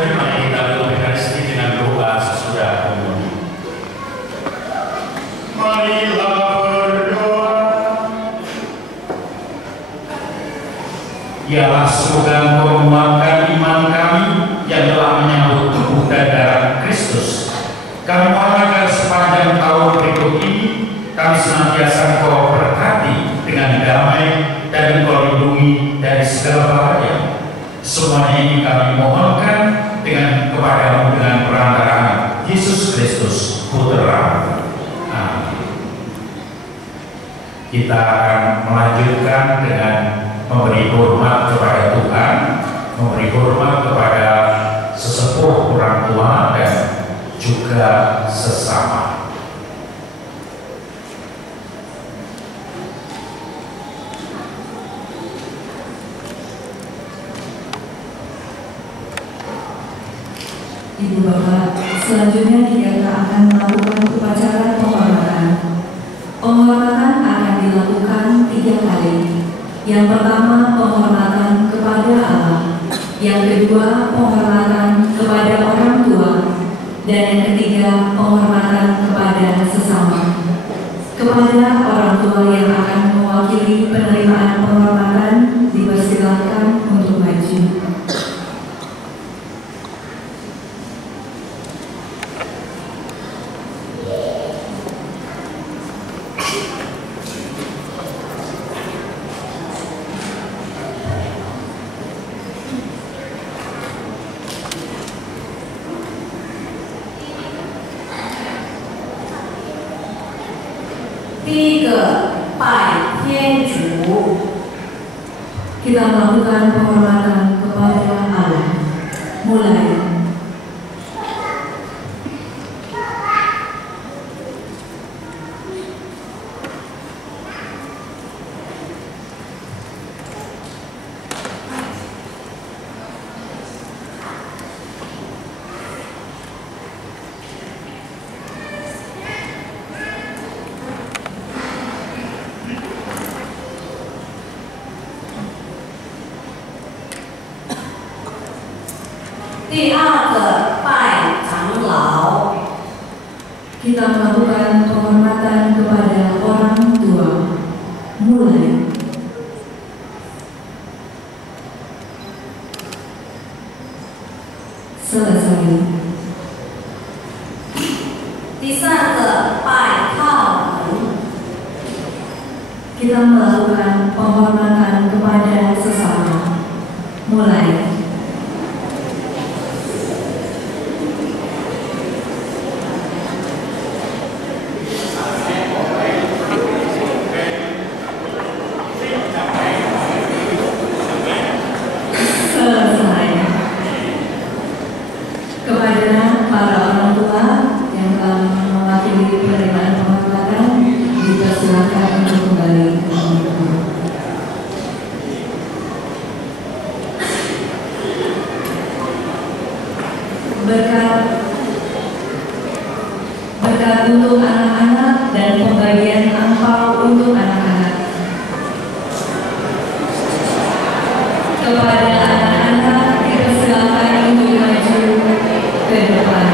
Saudara-saudari, mari kita tutup Ekaristi dengan doa sesudah komuni. Marilah berdoa. Ya Allah, semoga Engkau menguatkan iman kami yang telah menyambut tubuh dan darah Kristus. Kami mohon agar sepanjang tahun berikut ini kami senantiasa Engkau berkati dengan damai dan Engkau lindungi dari segala bahaya. Semuanya ini kami mohonkan dengan kepadamu dengan perantaraan Yesus Kristus Putra. Amin. Kita akan melanjutkan dengan memberi hormat kepada Tuhan, memberi hormat kepada sesepuh orang tua dan juga sesama. Ibu Bapak, selanjutnya kita akan melakukan upacara penghormatan. Penghormatan akan dilakukan 3 kali. Yang pertama, penghormatan kepada Allah. Yang kedua, penghormatan kepada orang tua. Dan yang ketiga, penghormatan kepada sesama. Kepada orang tua yang akan mewakili penerimaan penghormatan, dipersilakan untuk maju. Kita melakukan penghormatan kepada Allah. Mulai. Kita melakukan penghormatan kepada orang tua. Mulai. Selesai. Kita melakukan penghormatan kepada sesama. Mulai. Berkat untuk anak-anak dan pembagian angpau untuk anak-anak. Kepada anak-anak dipersilakan untuk maju ke depan.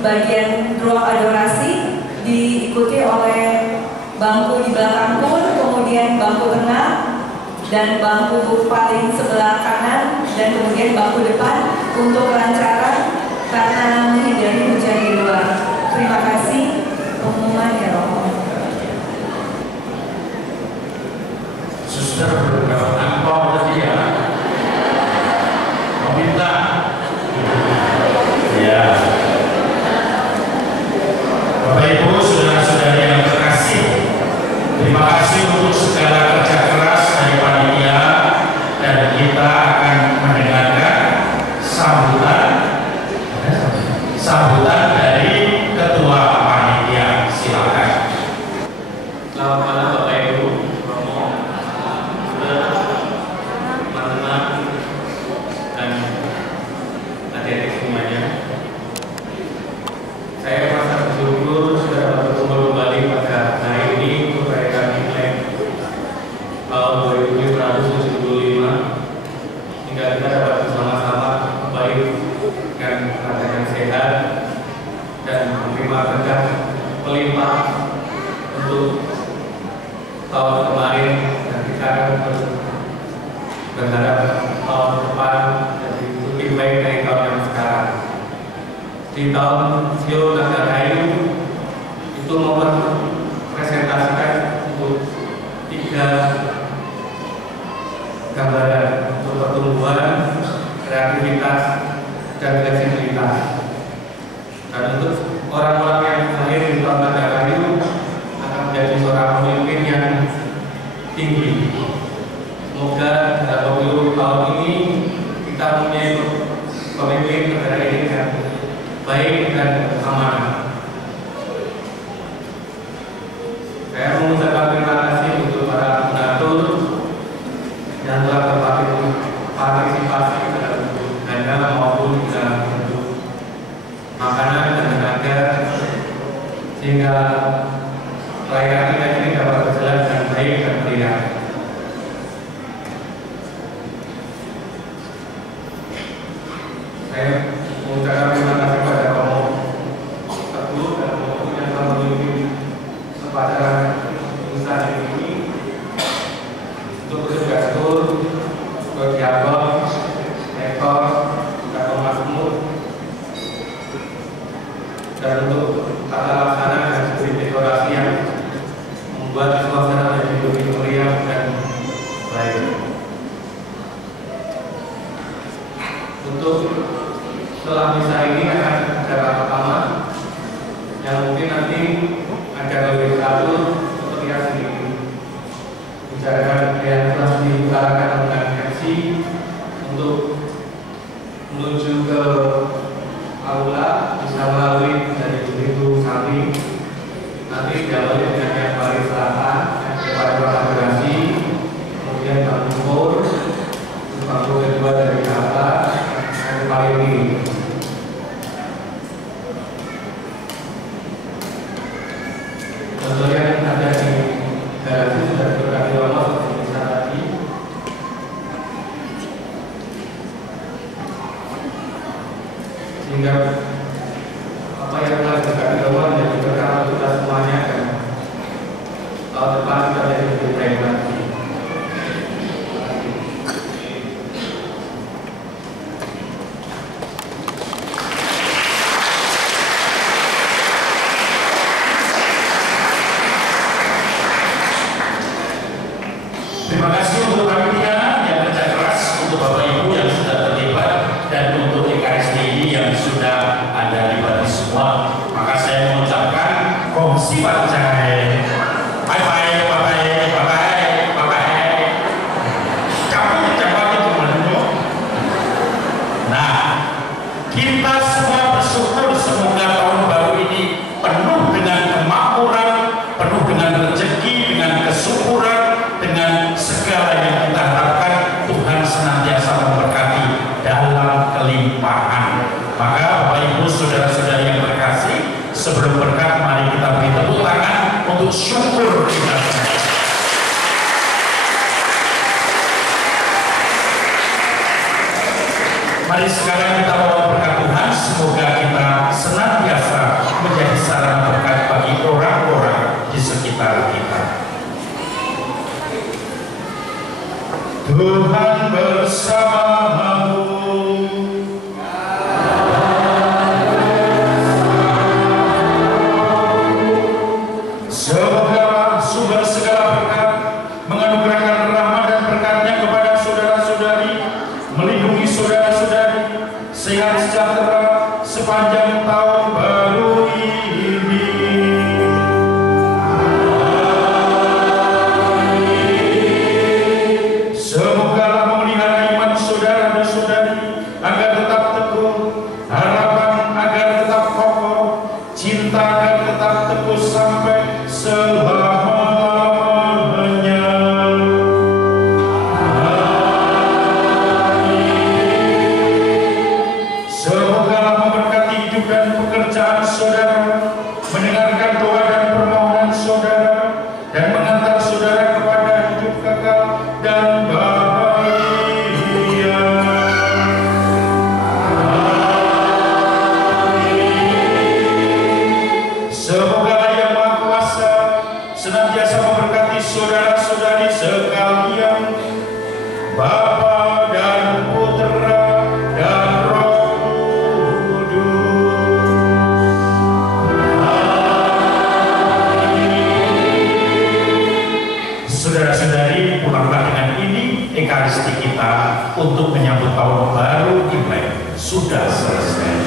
bagian ruang adorasi diikuti oleh bangku di belakang pun, kemudian bangku tengah dan bangku paling sebelah kanan, dan kemudian bangku depan untuk kelancaran karena menghindari hujan di luar. Terima kasih. Pengumuman ya Romo. Suster berapa angpau tadi ya? Meminta. Ya. Bapak Ibu, saudara-saudari yang terkasih, terima kasih untuk segala kerja keras dari panitia, dan kita akan mendengarkan sambutan dari Ketua Panitia. Silakan. Selamat malam Bapak Ibu, Romo, teman-teman, dan adik-adik semuanya. Saya merasa bersyukur sudah dapat berkumpul kembali pada hari ini untuk merayakan Imlek tahun 2775, hingga kita dapat bersama-sama baik dengan rasa yang sehat dan menerima berkah melimpah untuk tahun kemarin, dan kita akan berharap tahun depan jadi lebih baik dari tahun yang sekarang. Di tahun Sio Nagarayu itu mempresentasikan untuk 3 gambaran untuk pertumbuhan, kreativitas, dan fleksibilitas. Dan untuk orang-orang yang lahir di tahun Nagarayu akan menjadi seorang pemimpin yang tinggi. Semoga dalam pemilu tahun ini kita mempunyai pemimpin negara ini yang baik dan amanah. Saya mengucapkan terima kasih untuk para donatur yang telah berpartisipasi dalam dana maupun dalam bentuk makanan dan tenaga, sehingga pelayanan kita ini dapat berjalan dengan baik dan meriah. Saya mengucapkan terima kasih kepada Romo Teguh dan Romo yang telah memimpin upacara insan ini untuk bergatur, berdialog, ekor, atau masmur, dan untuk tata laksana dan spirit dekorasi yang membuat suasana menjadi lebih meriah dan baik. Untuk setelah misa ini akan ada pertama yang mungkin nanti akan lebih teratur seperti yang sendiri bicarakan yang telah diutarakan dengan MC untuk menuju ke aula bisa melalui dari pintu samping, nanti diawali dengan yang paling selatan yang kepada kolaborasi, kemudian bangku for, bangku kedua dari atas, yang paling tinggi. Contoh yang ada di garasi sudah berkali lama seperti bisa tadi. Sehingga apa yang telah berkali lama menjadi berkah untuk kita semuanya, dan tahun depan kita jadi lebih baik lagi. Terima kasih untuk panitia yang kerja keras, untuk Bapak Ibu yang sudah terlibat, dan untuk EKSD ini yang sudah ada di balik semua. Maka saya mengucapkan kongsi bajai. Bye-bye, bye-bye, bye-bye, bye-bye. Capek itu menurut. Nah, kita semua bersyukur semoga tahun baru ini penuh dengan kemakmuran, penuh dengan rezeki, dengan kesyukuran, dengan segala yang kita harapkan. Tuhan senantiasa memberkati dalam kelimpahan. Maka Bapak Ibu, saudara-saudari yang terkasih, sebelum berkat mari kita beri tepuk tangan untuk syukur kita. Mari sekarang kita bawa berkat Tuhan. Dan semoga kita senantiasa menjadi sarana berkat bagi orang-orang di sekitar kita. Tuhan bersamamu. Semoga sumber segala berkat menganugerahkan rahmat dan berkat-Nya kepada saudara-saudari, melindungi saudara-saudari, sehat sejahtera sepanjang tahun baru ini. Semoga memelihara iman saudara dan saudari agar tetap teguh, harapan agar tetap kokoh, cinta agar tetap teguh sampai selama-lamanya. Semoga memberkati hidup dan pekerjaan saudara, mendengarkan doa dan permohonan saudara, dan mengantar saudara kepada hidup kekal dan bahagia. Semoga Yang Maha Kuasa senantiasa memberkati saudara-saudari sekalian, Bapa dan Putra dan Roh Kudus. Saudara-saudari, pulanglah dengan ini ekaristi kita untuk menyambut tahun baru Imlek sudah selesai.